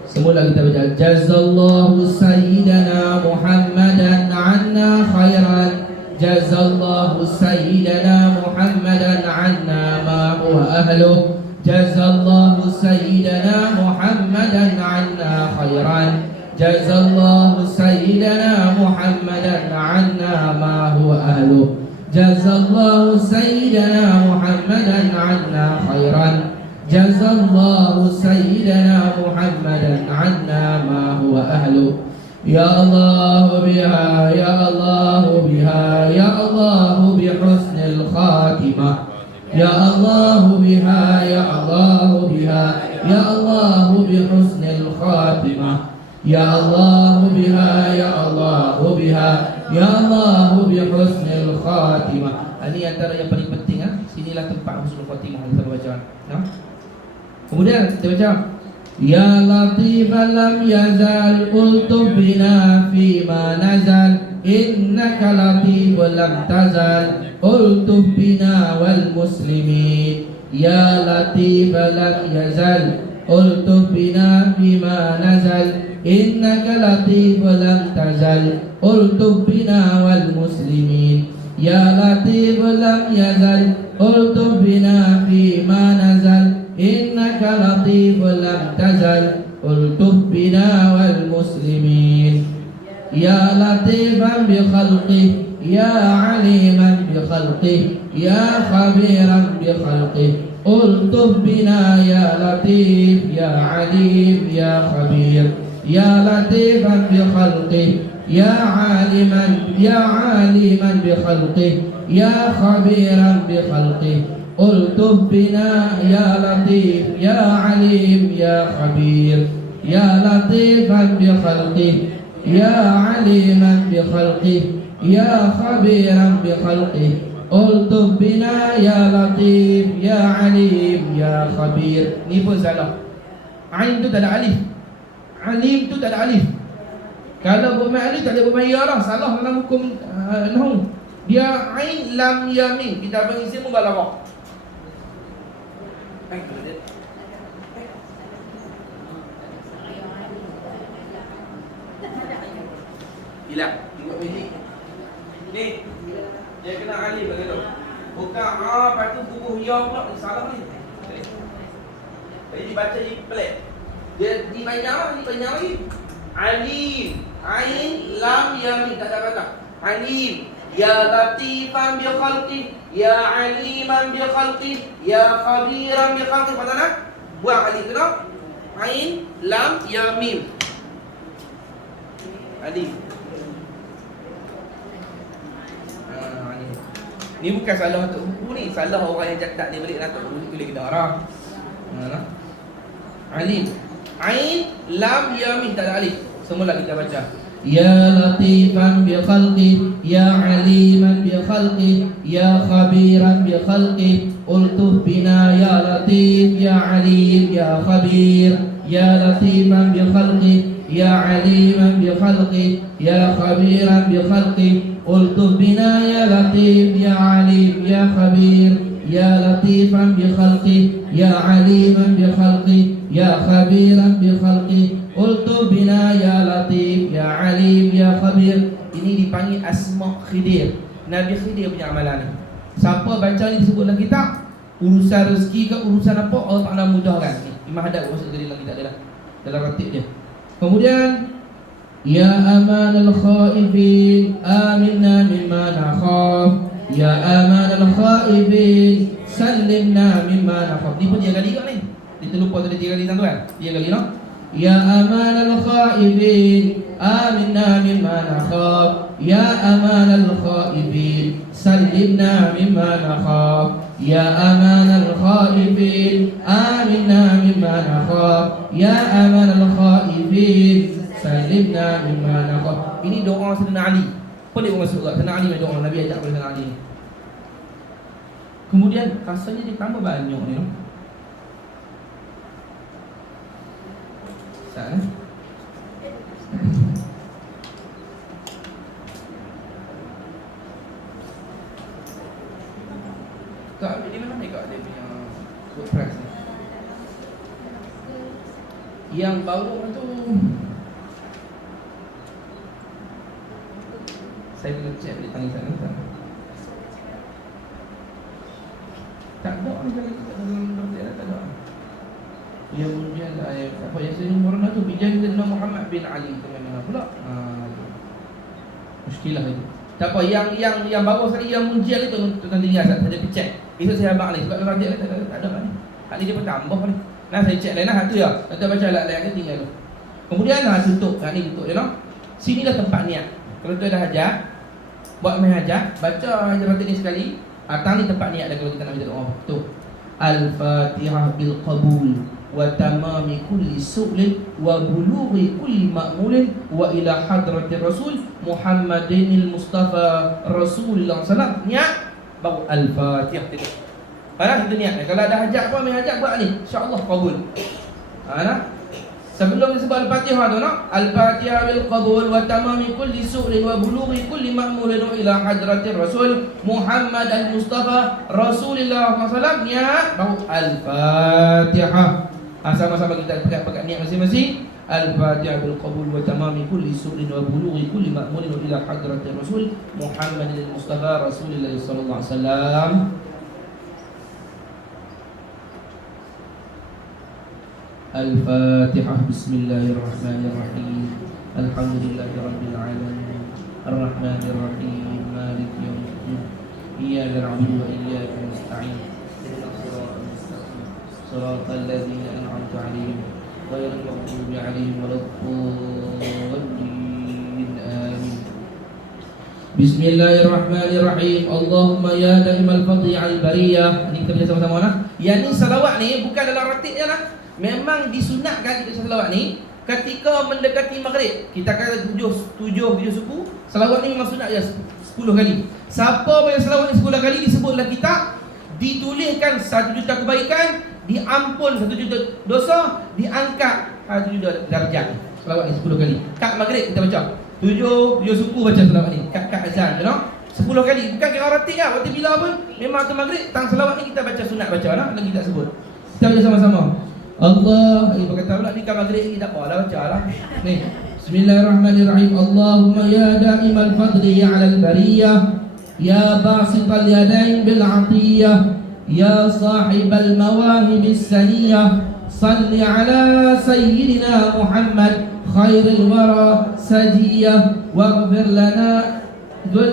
Semula kita baca jazallahu sayyidina Muhammadan anna khairan. Jazallahu sayyidina Muhammadan anna ma huwa ahluh. Jazallahu sayyidana Muhammadan 'anna khairan. Jazallahu sayyidana Muhammadan 'anna ma huwa ahluh. Jazallahu sayyidana Muhammadan 'anna khairan. Jazallahu sayyidana Muhammadan 'anna ma huwa ahluh. Ya Allah biha, ya Allah biha, ya Allah bihusnil khatimah. Ya Allah biha, ya Allah biha, ya Allah bihusnil khatimah. Ya Allah biha, ya Allah biha, ya Allah bihusnil khatimah. Ini antara yang paling penting. Sinilah tempat husnul khatimah kita baca. Kemudian kita baca Ya Latifan lam yazal ultuf bina fima nazal. Innaka latifun lam tazal ultuf bina wal muslimin. Ya Latifan lam yazal ultuf bina fima nazal. Innaka latifun lam tazal ultuf bina wal muslimin. Ya Latifun lam yazal ultuf bina fima nazal. Innaka latifun lam tazal ultuf bina wal muslimin. Ya latifan bi khalqih, ya aliman bi khalqih, ya khabiran bi khalqih. Ultuf bina ya latif, ya alim, ya khabir. Ya latifan bi khalqih, ya aliman bi khalqih, ya khabiran bi khalqih. Ultuf bina ya latif, ya alim, ya khabir. Ya latifan bi khalqih, ya aliman bi khalqih, ya khabiran bi khalqih. Ultuf bina ya latif, ya alim, ya khabir. Ni pun salah. Ain tu tak ada alif, alim tu tak ada alif. Kalau bermain alif tak ada bermain ya lah. Salah dalam hukum nahwu. Dia ain lam ya mim. Kita panggil isim mubalaghah. Bila tengok ni. Ni dia kena alif bagi tu. Bukan lepas tu bubuh ya pula salah ni. Jadi dibaca di pelik. Dia dipanjang lagi. Alim, ain lam ya mim tak ada kata. Alim, ya latifan bi khalqi, ya aliman bi khalqi, ya khabiran bi khalqi. Mana? Buang alif tu. Ain lam ya mim. Alif. Ni bukan salah untuk buku ni, salah orang yang catat dia balik nak buku tulis kita arah. Alif, ain lam ya mim tak ada alif. Semula kita baca Ya latifan bi khalqi, ya aliman bi khalqi, ya khabiran bi khalqi. Ultuf bina ya latif, ya alim, ya khabir. Ya latifan bi khalqi, ya aliman bi khalqi, ya khabiran bi khalqi. Ultuf bina ya latif, ya alim, ya khabir. Ya latifan bi khalqi, ya aliman bi khalqi, ya khabiran bi khalqi. Ultuf bina ya latif, ya alim, ya khabir. Ini dipanggil Asma' Khidir. Nabi Khidir punya amalan ni. Siapa baca ni disebut dalam kitab, urusan rezeki ke urusan apa, Allah Ta'ala mudahkan. Imam Haddad masuk tadi dalam kitab dia lah, dalam ratib dia. Kemudian Ya amanal khaifin, aminna mimma nakhaf. Ya amanal khaifin, sallimna mimma nakhaf. Ni pun 3 kali juga ni. Kita lupa tadi 3 kali tuan. 3 kali no. Ya amanal khaifin, aminna mimma nakhaf. Ya amanal khaifin, sallimna mimma nakhaf. Ya amanal khaifin, aminna mimma nakhaf. Ya amanal khaifin, salimna mimma nakhaf. Ini doa Sayyidina Ali. Boleh orang masuk kat Sayyidina Ali punya doa, Nabi ajak pada Sayyidina Ali. Kemudian rasanya dia tambah banyak ni, no? Sat. Kak, di mana ni kak dia punya WordPress ni? Yang bawah tu saya kena check di tangan sana tak? Tak ada ni kalau kita dalam dompet tak ada. Ya mundial apa yang saya umurna tu bijanna Muhammad bin Ali dengan pula. Muskilah itu. Tak apa yang baru sekali yang mundial itu tuan tinggal saya cek. Itu saya abang ni sebab orang dia tak ada ni. Hak ni dia pun tambah ni. Nah saya cek lain tu ya. Nanti baca lain dia tinggal tu. Kemudian tutup. Ni tutup je noh. Sinilah tempat niat. Kalau tu ada hajat, buat main hajat, baca hajat ni sekali. Tang ni tempat niat dah kalau kita nak baca doa. Tu. Al-Fatihah bil qabul wa tamami kulli su'lin wa bulughi kulli ma'mulin wa ila hadratir Rasul Muhammadinil Mustafa Rasulullah sallallahu niat baru Al-Fatihah tu. Itu niat. Kalau ada hajat apa main hajat buat ni, insya-Allah kabul. Sebelum disebut Al-Fatihah tu nak Al-Fatihah bil qabul wa tamami kulli su'lin wa bulughi kulli ma'mulin ila hadratir Rasul Muhammad al-Mustafa Rasulullah SAW niat baru Al-Fatihah. Sama-sama kita pegang niat masing-masing. Al-Fatihah bil qabul wa tamami kulli su'lin wa bulughi kulli ma'mulin ila hadratir Rasul Muhammad al-Mustafa Rasulullah sallallahu alaihi wasallam. Al-Fatihah. Bismillahirrahmanirrahim. Alhamdulillahi rabbil alamin. Ar-Rahmanir Rahim. Maliki yaumiddin. Iyyaka na'budu wa iyyaka nasta'in. Ihdinas siratal mustaqim. Siratal ladzina an'amta 'alaihim ghairil maghdubi 'alaihim waladdallin. Amin. Bismillahirrahmanirrahim. Allahumma ya daimal fadli al bariyah. Ini kita baca sama-sama nah. Yang ni salawat ni bukan dalam ratibnya lah. Memang disunatkan kita salawat ni ketika mendekati maghrib. Kita kata tujuh suku. Salawat ni memang sunat je 10 kali. Siapa baca salawat ni 10 kali disebutlah kita dituliskan 1 juta kebaikan, diampun 1 juta dosa, diangkat 1 juta darjat. Salawat ni 10 kali. Kat maghrib kita baca. Tujuh suku baca salawat ni. Kat azan, you know? 10 kali. Bukan kira ratib lah. Waktu bila pun memang tu maghrib tang salawat ni kita baca sunat baca lah. Lagi tak sebut. Kita baca sama-sama. Allah, berkata pula ni kan maghrib ni tak apalah baca lah. Ni. Bismillahirrahmanirrahim. Allahumma ya da'imal fadli 'alal bariyah, ya basital yadain bil 'atiyah, ya sahibal mawahibis saniyah, salli 'ala sayyidina Muhammad khairil wara sajiyah waghfir lana dia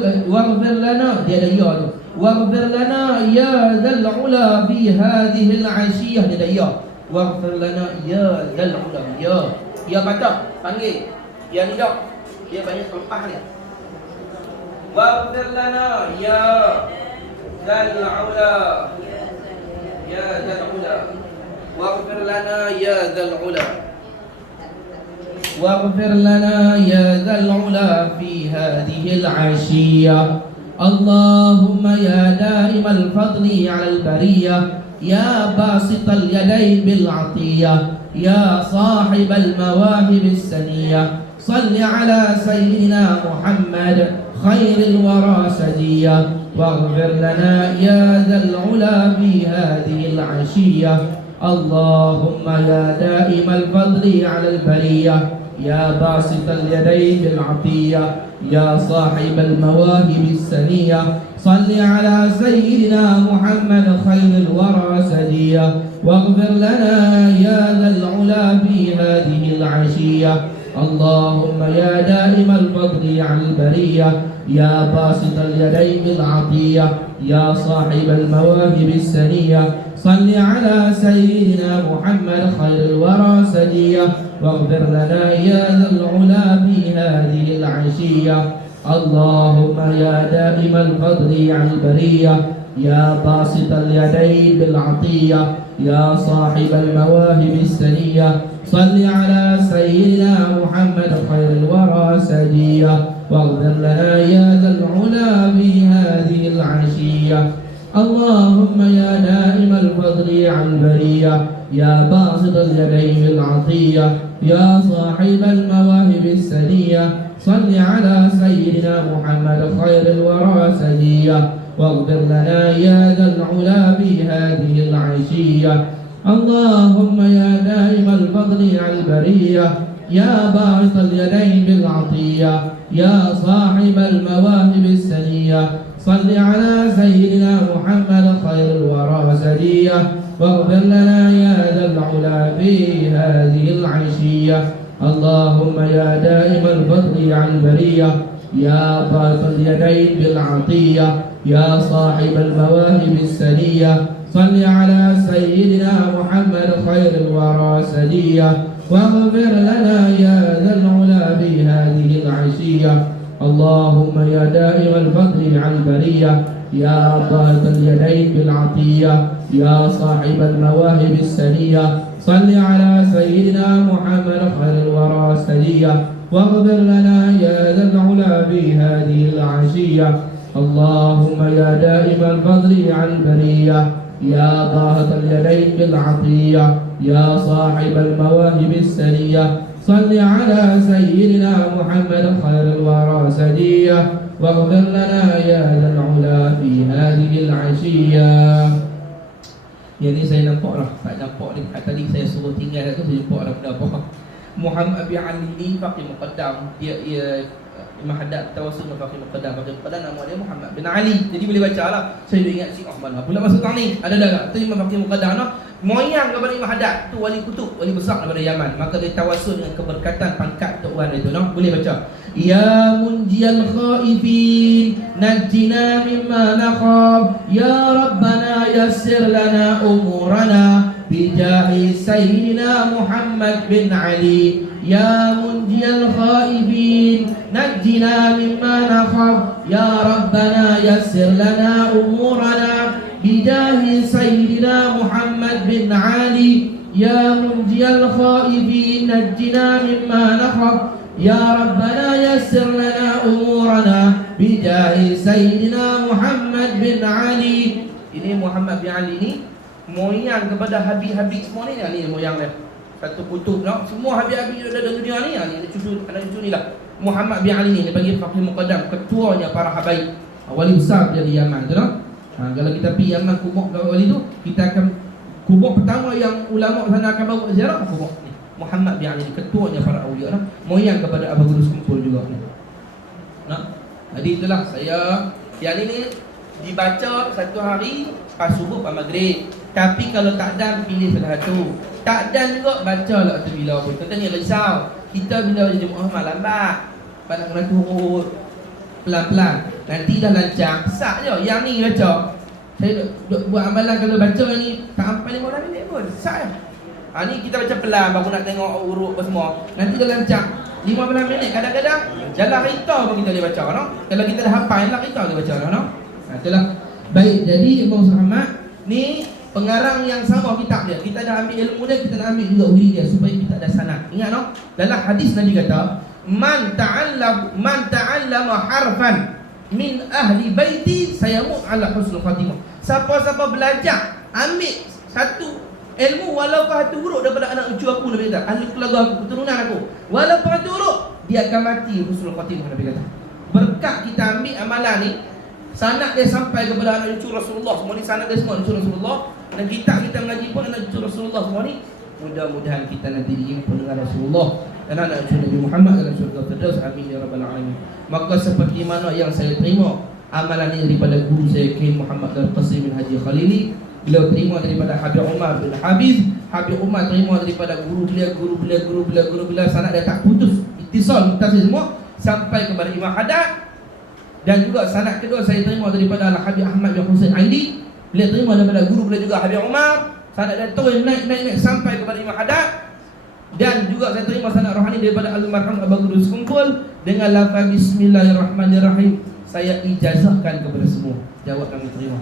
ada ya tu. Waghfir lana ya dzal 'ula fi hadhihi al-'ashiyah dia ada ya. Waghfir lana ya dzal 'ula ya baca panggil ya ni dok dia banyak lepas ni. Waghfir lana ya dzal 'ula ya dzal 'ula waghfir lana ya dzal 'ula waghfir lana ya dzal 'ula fi hadhihi al-'ashiyah. Allahumma ya da'imal fadli 'alal bariyah, ya basital yadain bil 'atiyah, ya sahibal mawahibis saniyah, salli 'ala sayyidina Muhammad khairil wara sajiyah waghfir lana ya dzal 'ula fi hadhihi al-'ashiyah. Allahumma ya da'imal fadli 'alal bariyah, ya basital yadain bil 'atiyah, ya sahibal mawahibis saniyah, salli 'ala sayyidina Muhammad khairil wara sajiyah waghfir lana ya dzal 'ula fi hadhihi al-'ashiyah. Allahumma ya da'imal fadli 'alal bariyah, ya basital yadain bil 'atiyah, ya sahibal mawahibis saniyah, salli 'ala sayyidina Muhammad khairil wara sajiyah waghfir lana ya dzal 'ula fi hadhihi al-'ashiyah. Allahumma ya da'imal fadli 'alal bariyah, ya basital yadain bil 'atiyah, ya sahibal mawahibis saniyah, salli 'ala sayyidina Muhammad khairil wara sajiyah waghfir lana ya dzal 'ula fi hadhihi al-'ashiyah. Allahumma ya da'imal fadli 'alal bariyah, ya basital yadain bil 'atiyah, ya sahibal mawahibis saniyah, salli 'ala sayyidina Muhammad khairil wara sajiyah waghfir lana ya dzal 'ula fi hadhihi al-'ashiyah. Allahumma ya da'imal fadli 'alal bariyah, ya basital yadain bil 'atiyah, ya sahibal mawahibis saniyah, salli 'ala sayyidina Muhammad khairil wara sajiyah waghfir lana ya dzal 'ula fi في هذه العشية. اللهم يا دائم الفضل عن البرية، يا باسط اليدين بالعطية، يا صاحب المواهب السنية، صل على سيدنا محمد خير الورى سدية، واغفر لنا يا ذا العلا في هذه العشية. اللهم يا دائم الفضل عن البرية، يا باسط اليدين بالعطية، يا صاحب المواهب السنية، صل على سيدنا محمد خير الورى سدية، واغفر لنا يا ذا العلا في هذه العشية. اللهم يا دائم الفضل عن البرية، يا باسط اليدين بالعطية، يا صاحب المواهب السنية، صل على سيدنا محمد خير الورى سدية، واغفر لنا يا ذا العلا في هذه العشية. Yang ni saya nampak lah, tak nampak ni. Tadi saya suruh tinggal tu, saya nampak dah benda apa. Muhammad bin Ali ni faqih muqaddam. Dia Imam Haddad tawassul dengan faqih muqaddam. Faqih muqaddam nama dia Muhammad bin Ali. Jadi boleh baca lah. Saya ingat si mana pula masuk tang ni. Ada dah. Tu Imam faqih muqaddam lah. Moyang kepada Imam Haddad tu wali kutub, wali besar daripada Yaman. Maka dia tawassul dengan keberkatan pangkat tuan itu. No? Boleh baca. Ya munjiyal khaifin najjina mimma nakhaf, ya rabbana yassir lana umurana bijahi sayyidina Muhammad bin Ali. Ya munjiyal khaifin najjina mimma nakhaf, ya rabbana yassir lana umurana bijahi sayyidina Muhammad bin Ali. Ya munjiyal khaifin najjina mimma nakhaf, ya rabbana yassir lana umurana bijahi sayyidina Muhammad bin Ali. Ini Muhammad bin Ali ni moyang kepada habib-habib semua ni. Ni moyang dia. Satu kutub no? Semua habib-habib ada dalam dunia ni. Ni cucu anak cucu ni lah. Muhammad bin Ali ni dia bagi faqih muqaddam, ketuanya para habaib. Wali besar dia di Yaman tu no? Kalau kita pergi Yaman kubur wali tu, kita akan kubur pertama yang ulama sana akan bawa ziarah kubur ni. Muhammad bin Ali, ketuanya para awliya lah, moyang kepada Abu Gurus Kumpul juga ni. Nah, jadi itulah saya yang ini dibaca satu hari pas subuh pas maghrib. Tapi kalau tak dan pilih salah satu. Tak dan juga baca lah tu bila pun. Contohnya risau. Kita bila Jumaat malam lambat. Pada kena turun pelan-pelan. Nanti dah lancar. Sak je yang ni baca. Saya buat amalan kalau baca ni tak sampai 15 minit pun. Sak je. Ni kita baca pelan baru nak tengok urut apa semua. Nanti dah lancar 15 minit. Kadang-kadang jalan kereta pun kita boleh baca no? Kalau kita dah hafal lah kereta boleh baca no? Itulah. Baik, jadi Imam Muhammad ni pengarang yang sama kitab dia. Kita dah ambil ilmu dia, kita nak ambil juga uri dia supaya kita ada sanad. Ingat no? Dalam hadis Nabi kata, Man ta'allama harfan min ahli baiti sayamut ala husnul khatimah. Siapa-siapa belajar ambil satu ilmu walaupun satu huruf daripada anak cucu aku, Nabi kata, ahli keluarga aku, keturunan aku, walaupun satu huruf, dia akan mati husnul khatimah, Nabi kata. Berkat kita ambil amalan ni, sanad dia sampai kepada anak cucu Rasulullah. Semua ni sanad dia semua cucu Rasulullah. Dan kita mengaji pun anak cucu Rasulullah semua ni. Mudah-mudahan kita nanti dihimpun dengan Rasulullah dan anak cucu Nabi Muhammad dalam syurga Firdaus. Amin ya rabbal alamin. Maka seperti mana yang saya terima amalan ini daripada guru saya Kiai Muhammad Al-Qasim bin Haji Khalili, beliau terima daripada Habib Umar bin Hafiz, Habib Umar terima daripada guru beliau, sanad dia tak putus, ittisal muttasil semua sampai kepada Imam Haddad. Dan juga sanad kedua saya terima daripada Al-Habib Ahmad bin Husain Aidi, beliau terima daripada guru beliau juga Habib Umar. Sanad dia turun naik sampai kepada Imam Haddad. Dan juga saya terima sanad rohani daripada Al-Marhum Abu Gurus Kumpul dengan lafaz Bismillahirrahmanirrahim. Saya ijazahkan kepada semua. Jawab kami terima.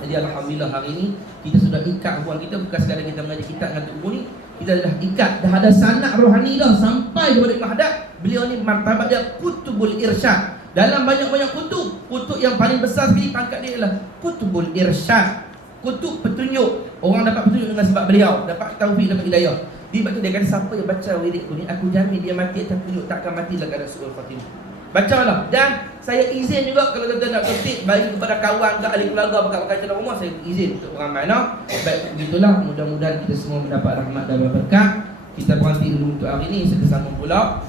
Jadi alhamdulillah hari ini kita sudah ikat hubungan kita, bukan sekadar kita mengaji kitab dengan Tok Guru ni, kita dah ikat, dah ada sanad rohani dah sampai kepada Imam Haddad. Beliau ni martabat dia Kutubul Irsyad. Dalam banyak-banyak kutub yang paling besar sekali pangkat dia adalah Kutubul Irsyad. Kutub petunjuk. Orang dapat petunjuk dengan sebab beliau, dapat taufik, dapat hidayah. Dia dia kata siapa yang baca wiridku ni, aku jamin dia mati atas petunjuk, tak akan mati dalam keadaan suul khatimah. Bacalah. Dan saya izin juga kalau tuan-tuan nak kutip bagi kepada kawan ke ahli keluarga bakal calon rumah, saya izin untuk beramai no? Baik, begitulah. Mudah-mudahan kita semua mendapat rahmat dan berkat. Kita berhenti dulu untuk hari ini. Kita sambung pula.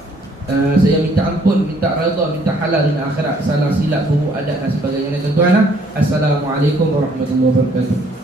Saya minta ampun, minta redha, minta halal dan akhirat, salah silap, buruk adat dan sebagainya. Tuan-tuan, assalamualaikum warahmatullahi wabarakatuh.